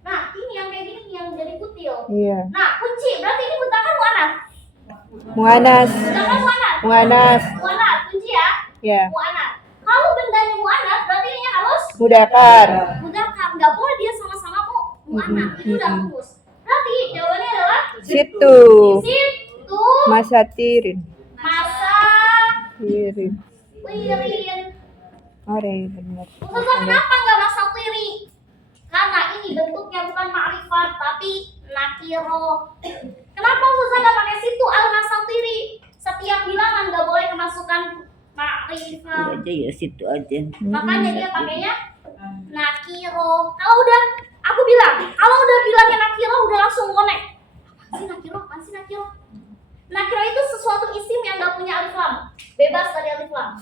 Nah, ini yang kayak gini yang jadi kutil. Iya. Nah, kunci berarti ini mutakan mu'anas. Mu'anas. Mutakan mu'anas. Mu'anas. Mu'anas, kunci ya. Ya. Mu'anas. Kalau bendanya mu'anas berarti ini harus Mudakar. mudakar. Nggak boleh dia sama-sama mu'anas. Itu udah rumus. Berarti jawabannya adalah Situ. situ Masatirin. masa Tirin. lirin. Ore benar. Ustazah, kenapa nggak masa tiri? Karena ini bentuknya bukan ma'rifat tapi nakiro. Kenapa Ustazah nggak pakai situ al masatiri? Setiap bilangan nggak boleh kemasukan ma'rifat. aja ya situ aja. Makanya dia pakainya nakiro. Kalau udah aku bilang, kalau udah bilangnya nakiro udah langsung connect. Apaan sih nakiro? Apaan sih nakiro? Nakiro itu sesuatu isim yang nggak punya alif lam, bebas dari alif lam.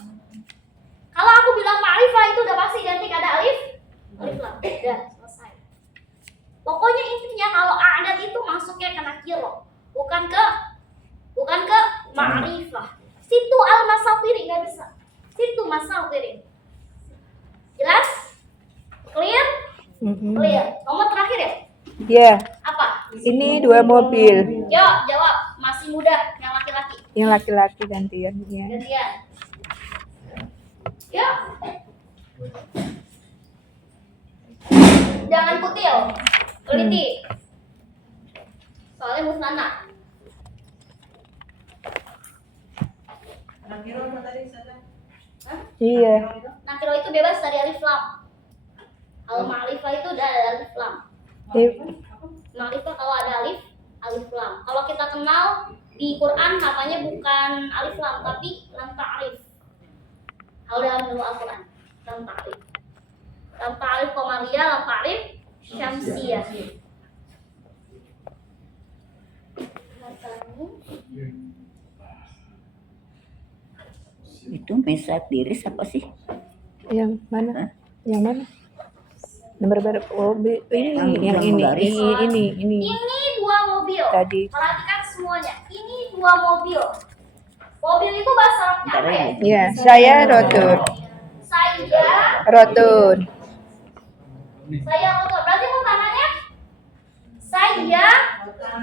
Kalau aku bilang ma'rifah itu udah pasti ganti ada alif lam. Udah selesai. Pokoknya intinya kalau adat itu masuknya ke nakiro, bukan ke ma'rifah. Situ al masatiri nggak bisa. Situ masatiri. Jelas? Clear? Mm-mm. Clear. Nomor terakhir ya? Ya. Apa? Ini 2 mobil. Yo, jawab. Masih muda yang laki-laki. Yang laki-laki gantian ya. Gantian. Yo. Jangan kutil. Teliti. Soalnya musnana. Nakiro apa tadi Ustazah? Iya. Nakiro itu bebas dari alif lam. Kalau ma'rifah itu udah ada alif lam. Ma'rifah kalau ada alif lam. Kalau kita kenal di Quran katanya bukan alif lam tapi lam ta'rif. Kalau dalam ilmu Al-Quran, lam ta'rif. Lam ta'rif qamariyah, lam ta'rif syamsiyah. Itu mesatiris apa sih? Yang mana? Hah? Yang mana? Nomor berapa? Oh, ini yang Yang ini. garis. Ini. Ini dua mobil. Tadi. Perhatikan semuanya. Ini dua mobil. Mobil itu bahasa Arabnya apa ya? Ya, saya rotun. Saya Rotun. rotun. Berarti mutananya saya ini kurang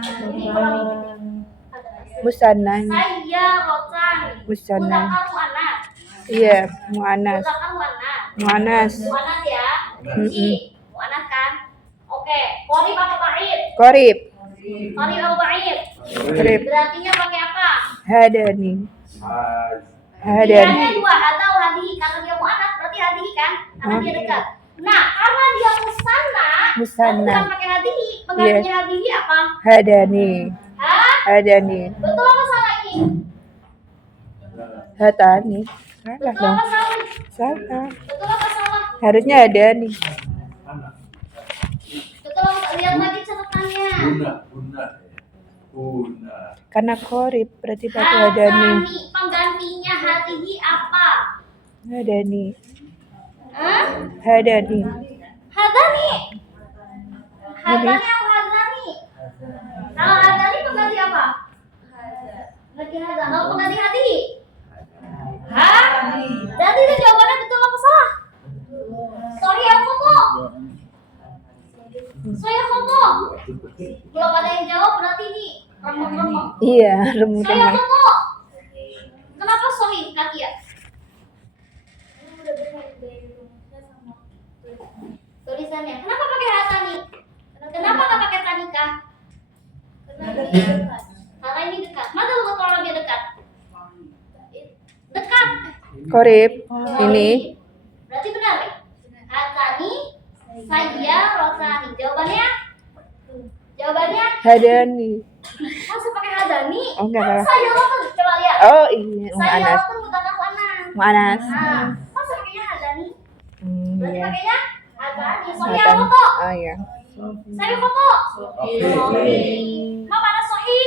Musana. saya rotan. Musana. Mudzakkar muannas. Iya, Mu'anas. Mudzakkar muannas. Mu'anas. Muannas ya. Kunci. Muannas kan? Oke. Qorib apa ba'id? Korib. Qorib apa ba'id? Korib. Berartinya pakai apa? Hadani. Haj. Hadani. Pilihannya dua, atau hadihi. Karena dia muannas berarti hadihi kan? Karena dia dekat. Nah, karena dia musanna, Musanna. bukan pakai hadihi. Penggantinya hadihi apa? Hadani. Hah? Hadani. Betul apa salah ini? Hatani. Salah Betul dong. apa salah? Salah. Betul apa salah? Harusnya ada nih. Betul apa salah? Lihat lagi catatannya. Guna. Karena korib berarti pakai hadani. Hatani, penggantinya hadihi apa? Hadani. Hah? Hadani. Hadani. Hadani atau hadani? Kalau hadani pengganti apa? Pengganti hadan. Kalau pengganti hadihi? Hah? Berarti itu jawabannya betul apa salah? Sorry ya Koko. Saya Koko. Belum ada yang jawab berarti ini remuk-remuk. Iya, Saya remuk-remuk. Koko. Kenapa sorry kaki ya? Tulisannya. Kenapa pakai hatani? Kenapa nggak pakai tanika? Karena ini dekat. Mana lu kalau dia dekat? Dekat. Korib. Ini. Berarti benar ya? Hatani, saya, rotani. Jawabannya? Jawabannya? Hadani. Masa pakai hadani? Oh, enggak, Kan enggak. saya rotun. Coba lihat. Oh iya, Saya Mu'anas. rotun mutakan anas. Mu'anas. Nah, masa pakainya hadani? Berarti Iya. pakainya hadani. Sohih Hadani. apa kok? Oh iya. Saya foto. Mama ada sohih.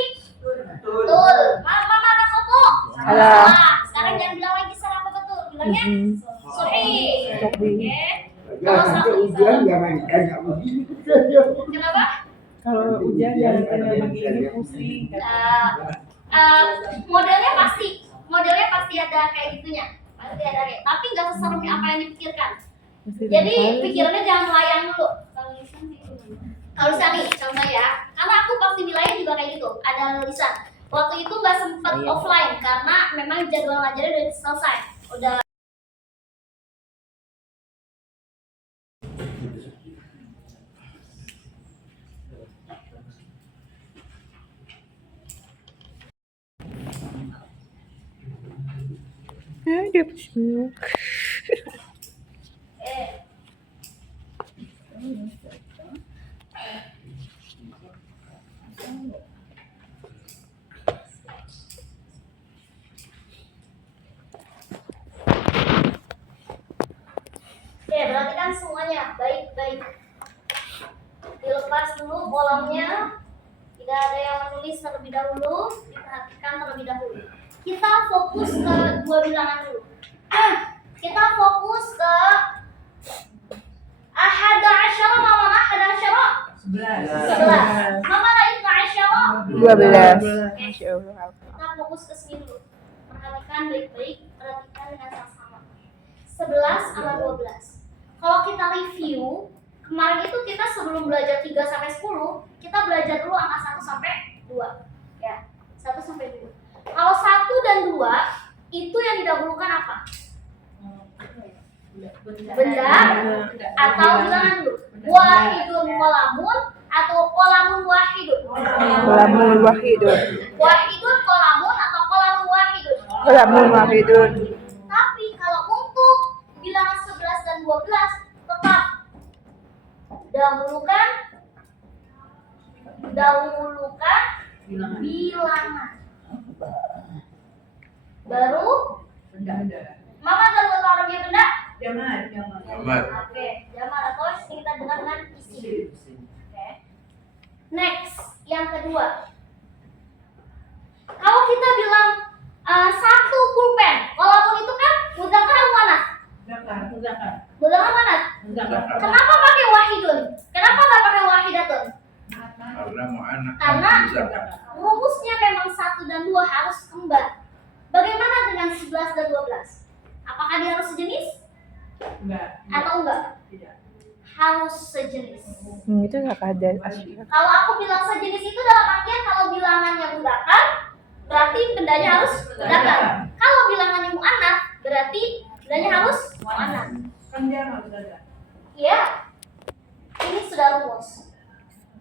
Betul. Mama ada foto. Salah. Nah, sekarang jangan bilang lagi salah apa betul. Bilangnya sohih. Sohih. Oke. Jangan nanti ujian jangan tanya begini. Kenapa? Kalau hujan jangan tanya begini pusing. Modelnya pasti ada kayak gitunya. Tapi nggak seserem apa yang dipikirkan. Masih Jadi nakal. pikirannya jangan melayang dulu. Kalau misalnya nih, contoh ya, karena aku pasti nilainya juga kayak gitu, ada lisan. Waktu itu nggak sempet offline karena memang jadwal ngajarnya udah selesai, udah. Dia senyum. Berarti kan semuanya baik-baik. Dilepas dulu kolomnya, tidak ada yang menulis terlebih dahulu, diperhatikan terlebih dahulu. Kita fokus ke dua bilangan dulu. Kita fokus ke ahada asyara, mama ahada asyara 11. Mama laitna asyara 12. Masya Allah. Kita fokus ke sini dulu. Perhatikan baik-baik, perhatikan dengan sama-sama. 11 sama 12. Kalau kita review, kemarin itu kita sebelum belajar 3 sampai 10, kita belajar dulu angka 1 sampai 2. Ya, 1 sampai 2. Kalau 1 dan 2 itu yang didahulukan apa? Benda atau bilangan dulu. Wahidun kolamun atau kolamun wahidun. Kolamun wahidun. Wahidun kolamun atau kolamun wahidun. Kolamun wahidun. Tapi kalau untuk bilangan 11 dan 12 tetap dahulukan bilangan. Baru Mama kalau kalau dia benda Jamar. Oke, jamar atau kita dengar dengan isi. Oke. Next, yang kedua. Kalau kita bilang satu pulpen, walaupun itu kan mudzakkar atau muannats? Mudzakkar mana? Kenapa pakai wahidun? Kenapa nggak pakai wahidatun? Karena mau anak. Karena rumusnya memang 1 dan 2 harus kembar. Bagaimana dengan 11 dan 12? Apakah dia harus sejenis? Atau enggak? Harus sejenis. Itu nggak ada asyik. Kalau aku bilang sejenis itu dalam artian kalau bilangannya mudzakkar, berarti bendanya harus mudzakkar. Kalau bilangannya muannats, berarti bendanya harus muannats. Iya. Ini sudah rumus.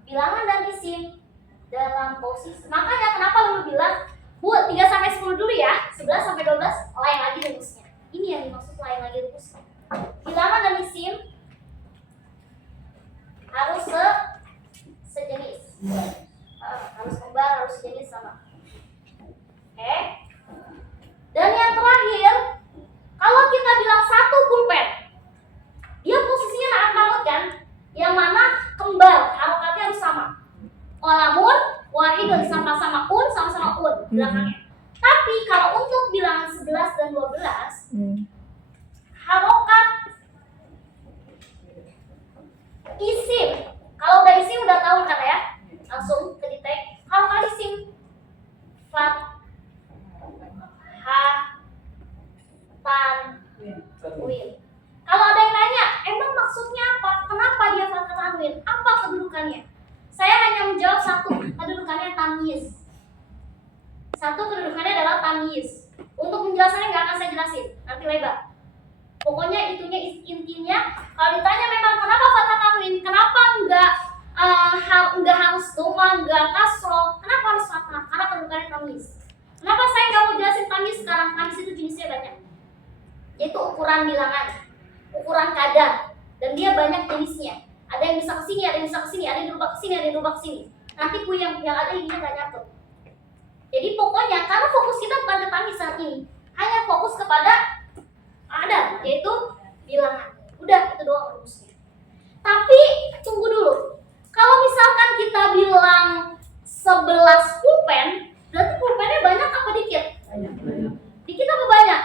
Bilangan dan isim dalam posisi. Makanya kenapa lu bilang, Bu, 3 sampai 10 dulu ya. 11 sampai 12 lain lagi rumusnya. Ini yang dimaksud lain lagi rumusnya. Bilangan dan isim harus sejenis. Harus kembar, harus sejenis sama. Oke. Dan yang terakhir, kalau kita bilang satu pulpen, dia posisinya naat manut kan? Yang mana kembar, harokatnya harus sama. Qalamun wahidun sama-sama sama-sama belakangnya. Tapi kalau untuk bilangan 11 dan 12, harokat isim. Kalau udah isim udah tahu kan ya? Langsung ke detek. Harokat isim. Fat, ha, tan, win. Kalau ada yang nanya, emang maksudnya apa? Kenapa dia fathah tanwin? Apa kedudukannya? Saya hanya menjawab satu, kedudukannya tamyiz. Satu, kedudukannya adalah tamyiz. Untuk menjelaskannya nggak akan saya jelasin, nanti lebar. Pokoknya intinya, kalau ditanya memang kenapa fathah tanwin, kenapa nggak harus doma, nggak kasroh, kenapa harus fathah? Karena kedudukannya tamyiz. Kenapa saya nggak mau jelasin tamyiz sekarang? Tamyiz itu jenisnya banyak, yaitu ukuran bilangan, ukuran kadar, dan dia banyak jenisnya. Ada yang bisa kesini, ada yang bisa kesini, ada yang dirubah kesini, ada yang dirubah kesini. Nanti yang ada ininya nggak nyatu. Jadi pokoknya karena fokus kita bukan ke tamyiz saat ini, hanya fokus kepada ada, yaitu bilangan. Udah itu doang rumusnya. Tapi tunggu dulu. Kalau misalkan kita bilang 11 pulpen, berarti pulpennya banyak apa dikit? Dikit apa banyak?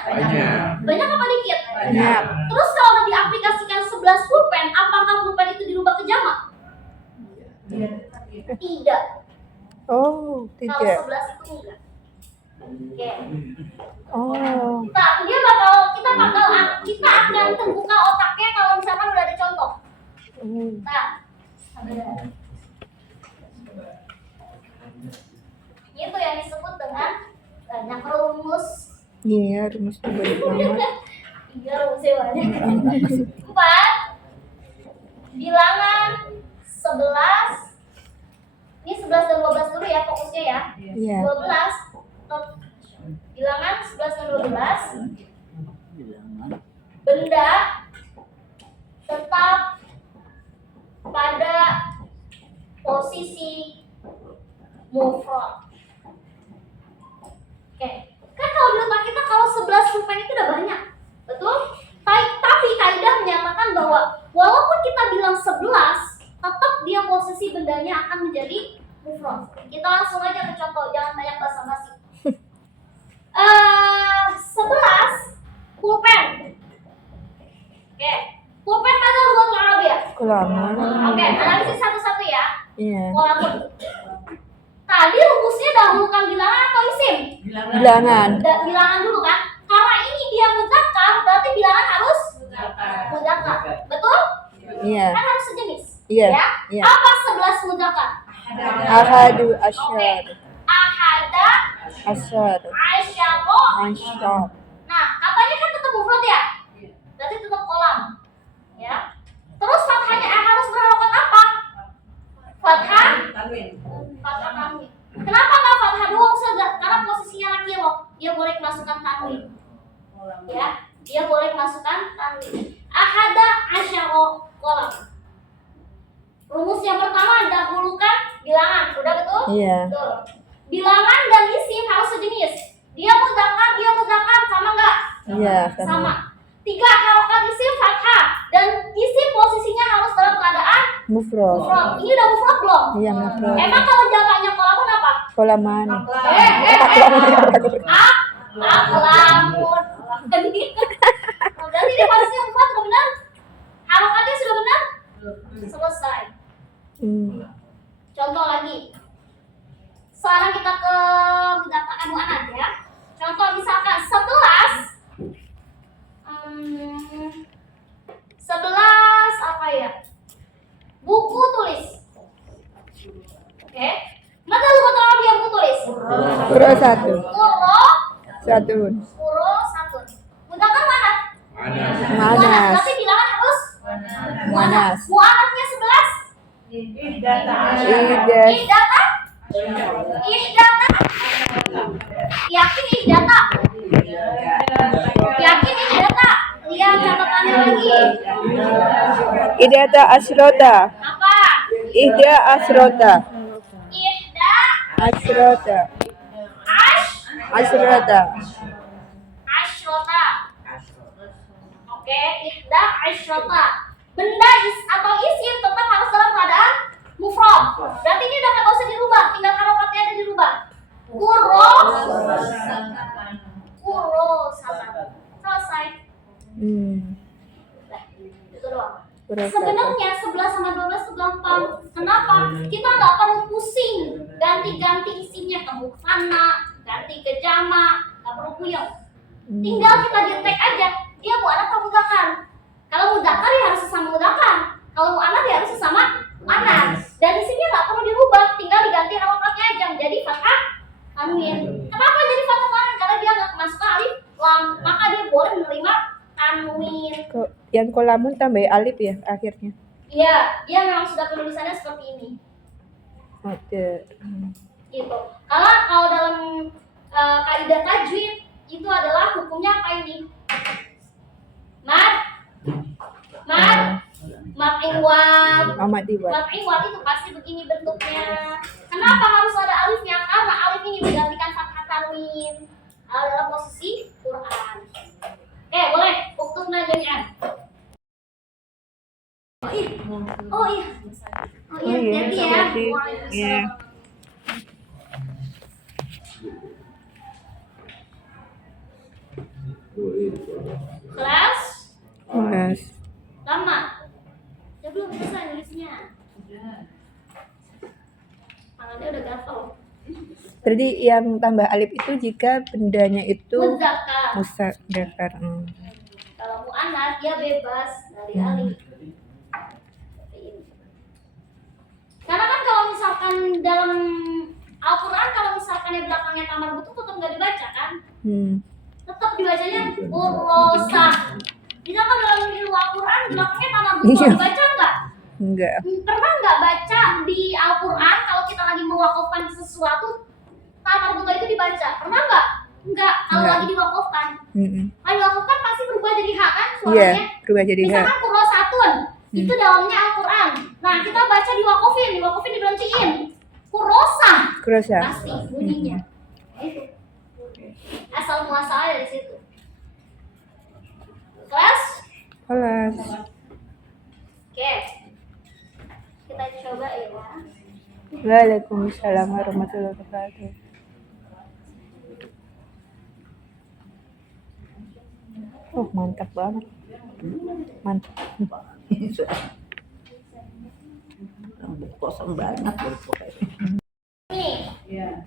Banyak apa dikit? Banyak. Terus kalau udah diaplikasikan 11 pulpen, apakah pulpen itu dirubah ke jamak? Tidak. Oh, Kalau tidak. 11 itu enggak. Oke. Oh, Kita akan terbuka otaknya kalau misalkan udah ada contoh. Nah, itu yang disebut dengan banyak rumus. iya rumusnya banyak banget. 3 rumusnya banyak. 4 bilangan 11. Ini 11 dan 12 dulu ya fokusnya ya. Iya. 12 bilangan 11 dan 12. Benda tetap pada posisi mufrad. Oke. Kan kalau di otak kita kalau 11 pulpen itu udah banyak. Betul? Tapi kaidah menyatakan bahwa walaupun kita bilang 11, tetap dia posisi bendanya akan menjadi mufrad. Kita langsung aja ke contoh, jangan banyak basa-basi. 11 pulpen. Oke. Pulpen ada lughatul Arabiyah. Kelamaan. Oke, analisis satu-satu ya. Iya. Kolamun. Tadi rumusnya dahulukan bilangan atau isim? Bilangan. Bilangan dulu kan? Karena ini dia mudzakkar, berarti bilangan harus mudzakkar. Betul? Iya. Kan harus sejenis. Iya. Ya? Iya. Apa 11 mudzakkar? Ahadu Oke. asyar. Ahada Asyar. asyara. Asyar. Nah, katanya kan tetap mufrad ya? Berarti tetap kolam. Ya. Terus fathahnya harus berharokat apa? Fathah fathah tanwin. Kenapa nggak fathah doang saja? Karena posisinya laki loh. Dia boleh masukkan tanwin. Ya, dia boleh masukkan tanwin. Ahada asyara kolam. Rumus yang pertama dahulukan bilangan, udah betul? Iya. Betul. Bilangan dan isim harus sejenis. Dia mudzakkar, sama nggak? Iya, Sama. 3 harokat isim fathah dan isim posisinya harus dalam keadaan Mufrad. mufrad. Ini udah mufrad belum? Iya, mufrad. Emang kalau jamaknya kolamun apa? Kolaman. Aklamun. Berarti dia posisinya mufrad sudah benar? Harokatnya sudah benar? Selesai. Contoh lagi. Sekarang kita ke mudzakkar muannats ya. Contoh misalkan 11 apa ya? Buku tulis. Oke. Mata lughatul Arabiyah buku tulis. Kuro satu. Qurra Satu. Qurra satu. Mudzakkar mana? Manas. Tapi bilangan harus Manas. muannasnya 11. Idas. Ihdata. Ihdata. Yakin ihdata. Yakin ihdata. Lihat catatannya lagi. Idata asrota. Apa? Ihda asrota. Ihda Asrota. Asrota. asyrota. Oke, ihda asyrota. Benda atau isim tetap harus dalam keadaan mufrad. Berarti ini udah nggak usah dirubah, tinggal harokatnya aja dirubah. Kuro satan. Selesai. Nah, itu doang. Sebenarnya 11 sama 12 itu gampang. Kenapa? Kita nggak perlu pusing ganti-ganti isimnya ke musanna, ganti ke jamak, nggak perlu puyeng. Tinggal kita detek aja dia muannats atau mudzakkar. Kalau mudzakkar ya harus sesama mudzakkar. Kalau muannats ya harus sesama muannats. Dan isimnya nggak perlu dirubah, tinggal diganti harokatnya aja menjadi fathah tanwin. Kenapa jadi fathah tanwin? Karena dia nggak kemasukan alif lam, maka dia boleh menerima tanwin. Yang kolamun tambah alif ya akhirnya. Iya, dia memang sudah penulisannya seperti ini. Oke. Gitu. Kalau dalam kaidah tajwid itu adalah hukumnya apa ini? Mad iwad. Amat diwat. Mad iwad itu pasti begini bentuknya. Kenapa harus ada alifnya? Karena alif ini menggantikan fathah tanwin dalam posisi Quran. Boleh. Uktubna jami'an. Oh iya. Jadi ya. Iya. Kelas Mas. lama. Ya belum selesai nulisnya. Tangannya udah gatel. Berarti yang tambah alif itu jika bendanya itu Muzakkar. muzakkar. Kalau mu'annas dia bebas dari alif. Seperti ini. Karena kan kalau misalkan dalam Al-Quran kalau misalkan yang belakangnya tamar butuh tetap nggak dibaca kan? Tetap dibacanya urosa. Misalkan dalam Al-Quran belakangnya tamar butuh Iya. dibaca nggak? Enggak. Pernah nggak baca di Al-Quran kalau kita lagi mewakafkan sesuatu tamar butuh itu dibaca? Pernah nggak? Enggak. Kalau Nggak. lagi diwakafkan. Mm-mm. Kalau diwakafkan pasti berubah jadi hak kan Iya, suaranya? berubah jadi hak. Misalkan kurosatun, itu dalamnya Al-Quran. Nah, kita baca diwakafin diberhentiin. Kurosa Kurosa. pasti bunyinya. Itu. Asal muasalnya dari situ. Kelas? Kelas. Oke. Kita coba ya. Waalaikumsalam warahmatullahi wabarakatuh. Oh, mantap banget. Mantap. Rambut kosong banget berpokoknya. Nih,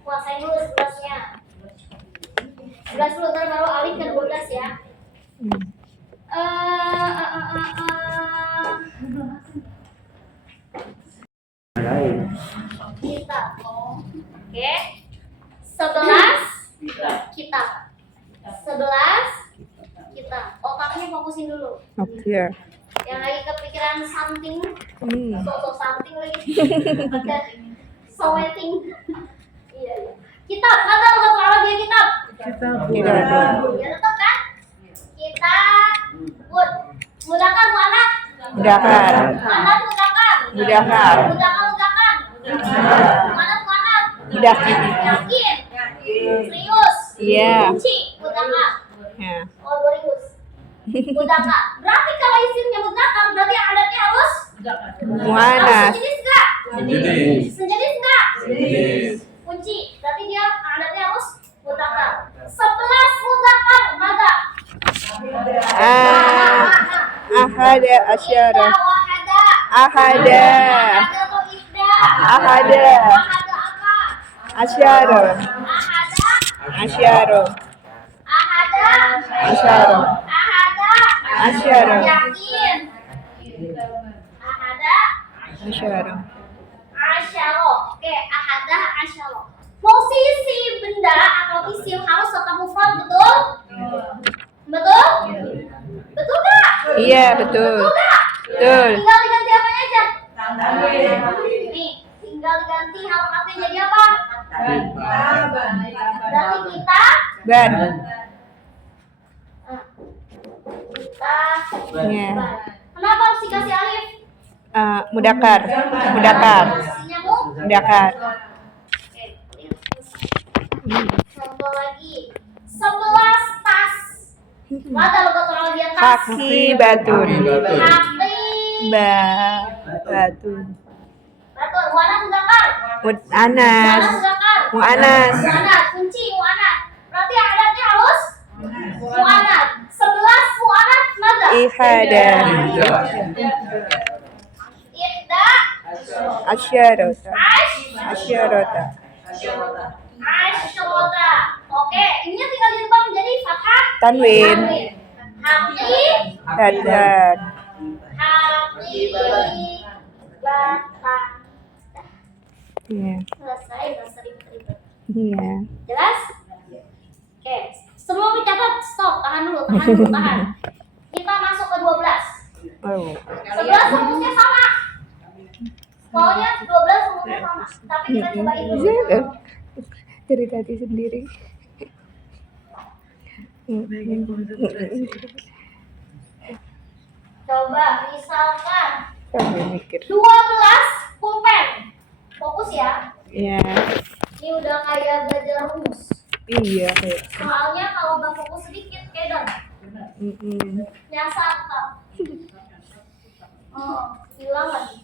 kuasain dulu 11-nya. 11 dulu, ntar baru alih ke 12 ya. Kita. Oke. 11 kita. 11 kita. Otaknya fokusin dulu. Oke. Yang lagi kepikiran something, so something lagi. So waiting. Iya, iya. Kitab, kata untuk Arabia kitab. Tidak ada. Ya tetap kan? Kita mudakar muanak. Mudakar. Muanak mudakar. Mudakar. Mudakar mudakan. Muanak muanak. Yakin. Yakin. Serius. Iya. Kunci mudakar. Ya. Oh, 2000. Mudakar. Berarti kalau isimnya mudakar berarti adatnya harus Muannas. sejenis enggak? Sejenis. Sejenis enggak? Sejenis. Kunci. Berarti dia adatnya harus mudakar. 11 mudakar mada. Ahada asyara. Wahada. Ahada. Ahada atau ihda. Ahada. Ahada apa? Asyara. Ahada. Asyara. Ahada. Asyara. Ahada. Asyara. Yakin. Ahada. Asyara. Asyara. Oke, ahada asyara. Posisi benda atau isim harus tetap mufrad, betul? Betul? Betul nggak? Iya, betul. Betul nggak? Betul. Tinggal diganti apanya aja? Nih, tinggal diganti harokatnya jadi apa? Berarti kita Ban. kita Iya. Kenapa harus dikasih alif? Mudakar. Mudakar. Posisinya mu? Mudakar. Oke, contoh lagi. 11 tas. Mana logo terlalu di atas? Kaki batun. Hati. Batun. Betul. Mu'anas mudzakkar. Mu'annas. Mu'anas mudzakkar. Mu'annas. Mu'anas. Kunci mu'anas. Berarti adatnya harus mu'anas. 11 mu'anas mana? Ihada. Ihda. Asyarata. Ash. Asyarata. Asyrota. Oke, ininya tinggal dirubah menjadi fathah. Tanwin. Hati. Dadan. Hati. Bata. Iya. Selesai, nggak seribet-ribet. Iya. Jelas? Oke, sebelum dicatat, stop, tahan dulu, tahan. Kita masuk ke 12. Oh. 11 rumusnya sama. Soalnya 12 rumusnya sama. Tapi kita cobain dulu. Dari tadi sendiri. Coba misalkan Sambil mikir. 12 pulpen. Fokus ya. Iya. Ini udah kayak belajar rumus. Iya kayak. Soalnya kalau nggak fokus sedikit, kedan. Nyasar tak. Oh, hilang lagi.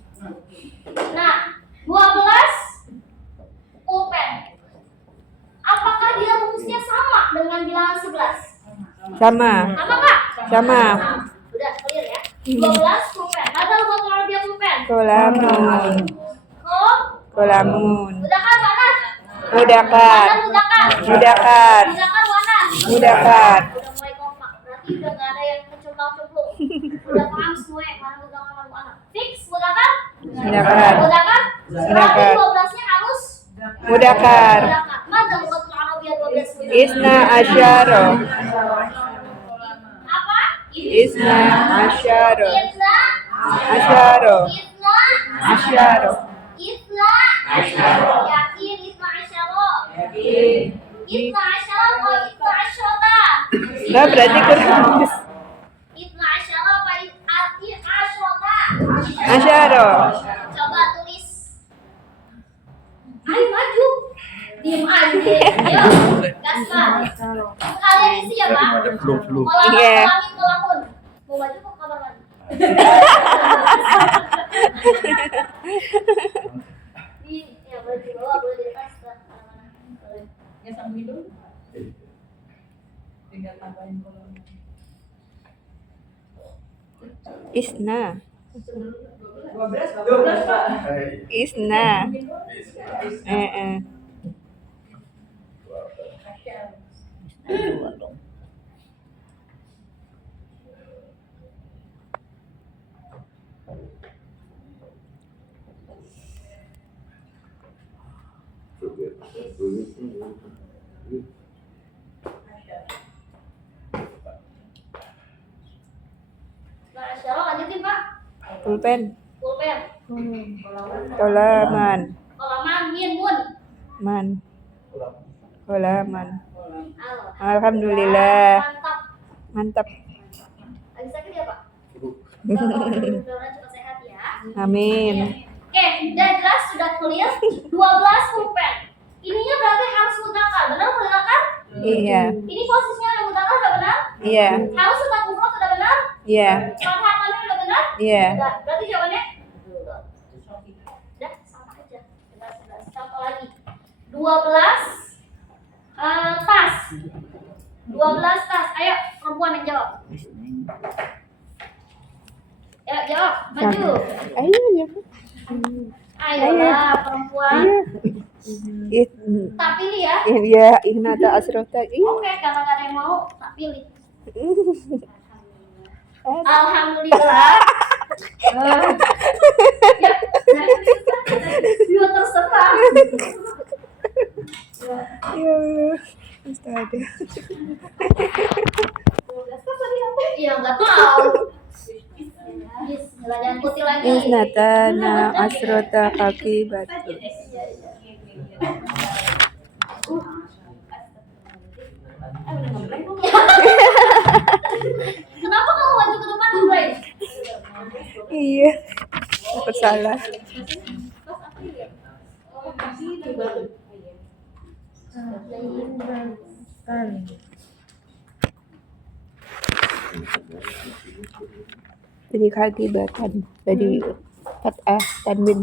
Nah, 12 pulpen. Apakah dia rumusnya sama dengan bilangan 11? Sama. Sama nggak? Sama. Udah clear ya. 12 pulpen. Ada buat kalau dia pulpen. Kolamun. Kok? Kolamun. Udah kan mana? Mudakar. Mana mudakar? Mudakar. Mudakar mana? Mudakar. Udah mulai kompak. Berarti udah nggak ada yang kecemplung-cemplung. Udah paham semua yang mana mudakar mana. Fix mudakar? Mudakar. Mudakar? Berarti Mudakar. 12-nya harus Mudakar. mudakar. Mana lughatul Arabiyyah 12 mudakar? Isna asyara. Apa? Isna asyara. Isna Asyara. Isna Asyara. Isna yakin Isna asyara. Isna asyara atau Isna asyara? Nah, berarti kurang. Isna asyara apa arti asyara? Asyara. Coba tulis. Ayo maju. Diam aja. Yuk, gaspar. Kalian isi ya, Pak. Ada flu. Kolamin, Iya. kolamin. Mau maju kok kamar mandi? Ya boleh di bawah, boleh di atas. Boleh. Ya sambil dulu. Tinggal tambahin kolom. Isna. 12 Pak. Isna. Eh. Dua dong. Nah, asyara lanjutin, Pak. Pulpen. Pulpen. Kolaman. Kolaman, min, mun. Man. Kolaman. Al. Alhamdulillah. Mantap. Mantap. Lagi sakit ya, Pak? Mudah-mudahan cepat sehat ya. Amin. Oke, udah jelas, sudah clear. 12 pulpen. Ininya berarti harus mudakar. Benar mudakar? Iya. Ini posisinya yang mudakar udah benar? Iya. Harus sudah kufrat udah benar? Iya. Fathahnya udah benar? Iya. Udah. Berarti jawabannya? Udah, sama aja. 11. Contoh lagi. 12 tas. 12 tas. Ayo, perempuan yang jawab. Ya, jawab. Maju. Ayo ya. Ayolah, perempuan. Tak pilih ya. Iya, Ihnata Asrota. Oke, kalau nggak ada yang mau, tak pilih. Alhamdulillah. Ya, ya terserah. Ya Allah. Astaga. Iya, nggak tahu. Bismillah, jangan putih lagi. Ihnata na Asrota kaki batu. Kenapa kamu maju ke depan, Bray? Iya. Aku salah. Jadi kaki batan. Jadi fathah tanwin.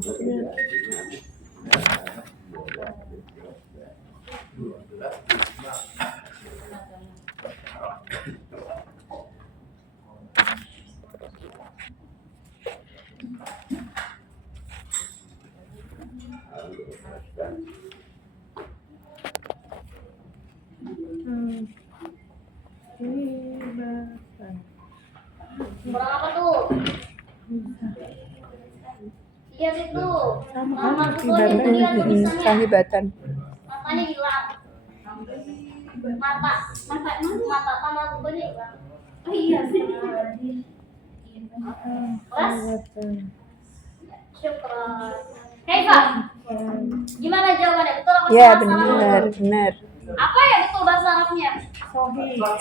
Kurang apa tuh? Iya itu. Nama bukunya itu dia tulisannya. Sahibatan. Matanya hilang. Mata nama bukunya hilang. Oh iya. Kelas? Syukran. Hei Pak, gimana jawabannya? Betul apa Ya salah? benar, benar. Apa ya betul bahasa Arabnya?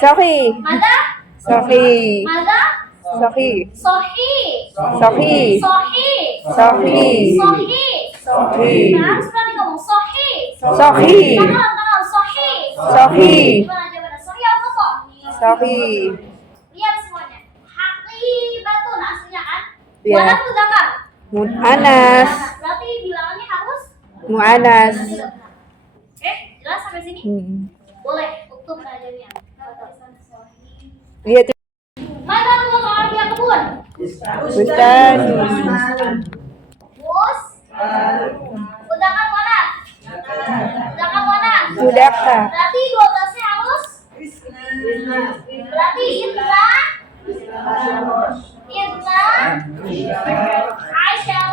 Sahih. Mada? Sahih. Mada? Sahih. Sohi. Sahih. Sohi. Sahih. Sohi. Sahih. Nah, harus berani ngomong sohi. Sahih. Tangan, sohi. Sahih. Gimana jawabannya? Sohi apa kok? Sahih. Lihat semuanya. Haqibatun aslinya kan? Iya. Mana tuh zakar? Mu'anas. Berarti bilangannya harus Mu'anas. Oke, jelas sampai sini? Boleh, tutup najamnya. Iya tuh. Mana tuh kalau dia kebun? Bukan. Bus. Udakan mana? Udakan Sudaka. Berarti 12-nya harus berarti Idna Aisyah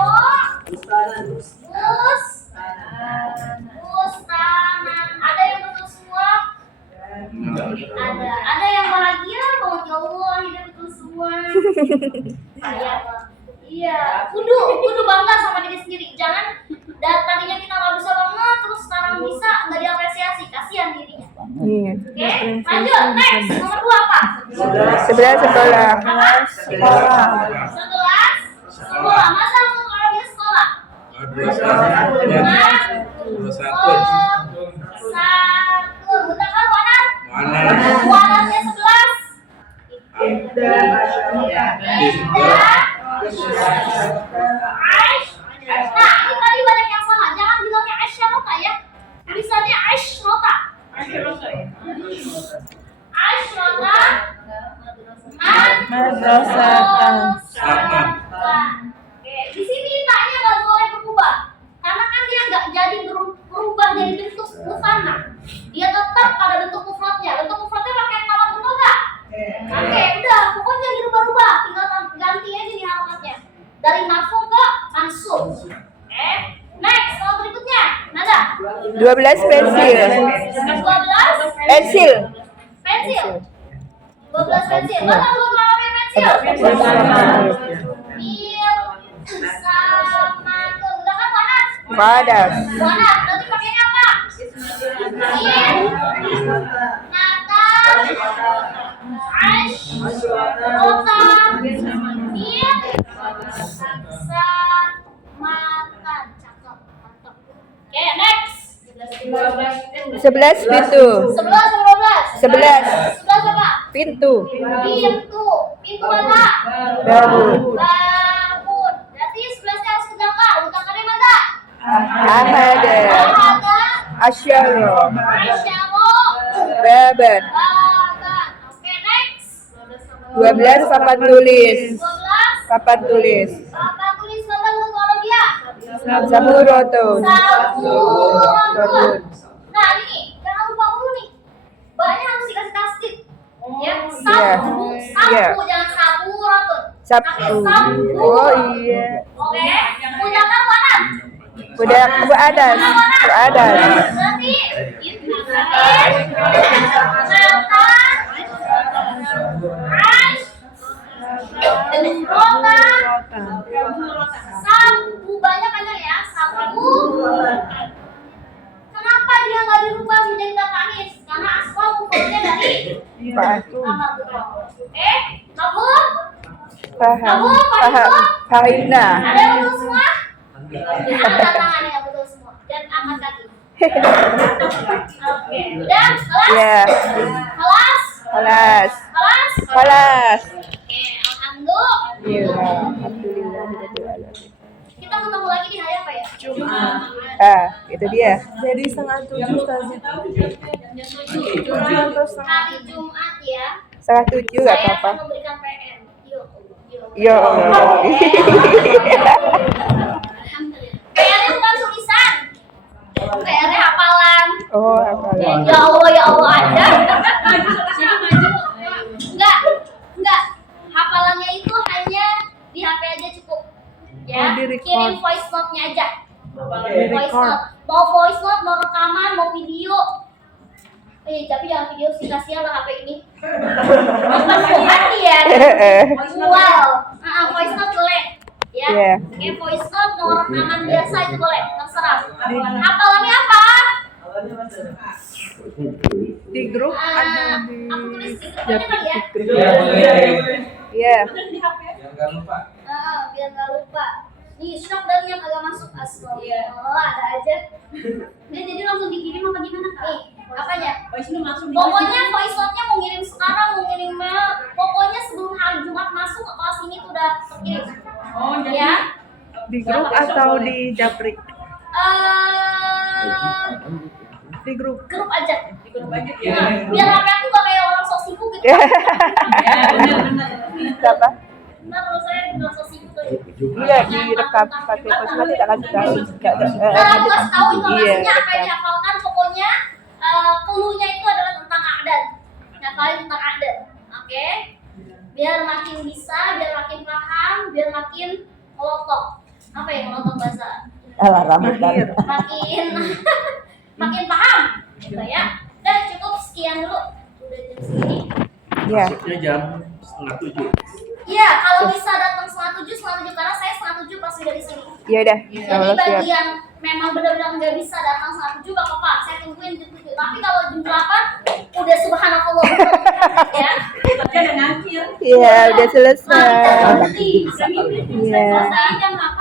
Bustanan. Ada yang betul semua? Ada yang bahagia banget, ya Allah, hidup betul semua. Iya, kudu bangga sama diri sendiri. Jangan tadinya kita nggak bisa banget, terus sekarang bisa, nggak diapresiasi, kasihan dirinya. Iya. Oke, lanjut, next, nomor 2 apa? 11 sekolah. Sekolah. Masa untuk orangnya sekolah? Satu. Bentar kan, Wanan? Wanannya 11. Aish. Nah, ini tadi banyak yang salah. Jangan bilangnya Aisyarota ya. Tulisannya Aisyrota. Aisyrota. Madrasatan. Oke, di sini tanya nggak boleh berubah. Karena kan dia nggak jadi berubah jadi bentuk mufana. Dia tetap pada bentuk mufradnya. Bentuk mufradnya pakai kalimat betul nggak? Oke, udah. Pokoknya dirubah-rubah. Tinggal ganti aja nih harokatnya. Dari marfu ke mansub. Oke. Next, kalau berikutnya. Nada. 12 pensil. 12 Pensil. pensil. 12 pensil. Mana dulu namanya pensil? Pil sama tuh. Udah kan panas? Padas. Panas. Berarti pakainya apa? Pil, nata, aish, rota, pil, makan. Cakep. Mantap. Oke, next. 11 pintu. 11 sama 12. 11 11 apa? pintu. Pintu. Pintu mana? Bangun. Bangun. Berarti 11-nya harus mudzakkar. Mudzakarnya mana? Ahad. Ahada, Asyara. Aisyaro, Baban. baban. Oke, next. 12 papan tulis. 12. Papan tulis. Papan tulis batal untuk Arabia. Saburotun. Saburotun. Nah, ini jangan lupa dulu nih. Banyak harus dikasih tasdid. Ya, sabu, sabu, jangan saburotun. Tapi Sabtu. sabu. Oh iya. Oke, mudzakkar mana? Udah ke atas. Ke atas. Berarti sabu banyak ya, sabu. Kenapa dia nggak dirubah menjadi tatanis? Karena asal mufradnya dari Pak. kamar betul. Mafhum? Paham. Paham. Fahimna. Ada yang betul semua? Angkat tangan yang betul semua dan angkat kaki. Oke, udah kelas? Ya. Kelas? Kelas. Kelas? Kelas. Oke, alhamdulillah. Iya. Alhamdulillah. Kita ketemu lagi di hari apa ya? Ah, itu dia. Jadi 6:30 Ustazah. 7 atau setengah. Hari Jumat ya. 7:30 nggak Saya apa-apa. akan memberikan PM. Yuk. Yo. PR-nya bukan tulisan. PR-nya hafalan. Oh, apa Ya Allah aja. Enggak. Hafalannya itu hanya di HP aja cukup. Ya, Oh, di record. kirim voice note-nya aja. Di Voice record. note. Mau voice note, mau rekaman, mau video. Tapi jangan video sih, kasihan lah HP ini. Bukan dia. Wow. Voice note boleh. Ya. Iya. Kayak voice note, mau rekaman biasa itu boleh. Terserah. Hafalannya apa? Di grup ada di Aku tulis di depannya kali ya. Iya. Jangan lupa. Biar nggak lupa. Nih, shock dari yang kagak masuk asal. Ada aja. Jadi langsung dikirim apa gimana kak? Nih, apanya? Pokoknya voice note-nya mau ngirim sekarang, mau ngirim mail. Pokoknya sebelum hari Jumat masuk ke kelas ini tuh udah terkirim. Ya. di grup atau di Japri? Di grup. Grup aja. Nah, biar HP aku gak kayak orang sok sibuk gitu. Siapa? Nah, kalau saya bilang sok sibuk tuh. Iya, direkam pakai pos mati tak kasih tahu. Nah, aku kasih tahu informasinya Iya. apa yang dihafalkan. Pokoknya clue-nya itu adalah tentang adat. Ngafalin tentang adat. Oke? Biar makin bisa, biar makin paham, biar makin melotok. Apa ya melotok bahasa? Alah, rambut Mahir. Makin makin paham gitu ya. Udah cukup sekian dulu. Udah jam segini. Ya. Masuknya jam 6:30. Iya, kalau bisa datang 7:30 karena saya 7:30 pasti dari sini. Ya udah. Jadi Kalau bagi siap. yang memang benar-benar nggak bisa datang 7:30 gak apa-apa, saya tungguin jam 7. Tapi kalau jam 8 udah subhanallah ya. Kerja udah ngakhir. Iya, udah Nah, kita selesai. berhenti. Iya. Selesai jam 8.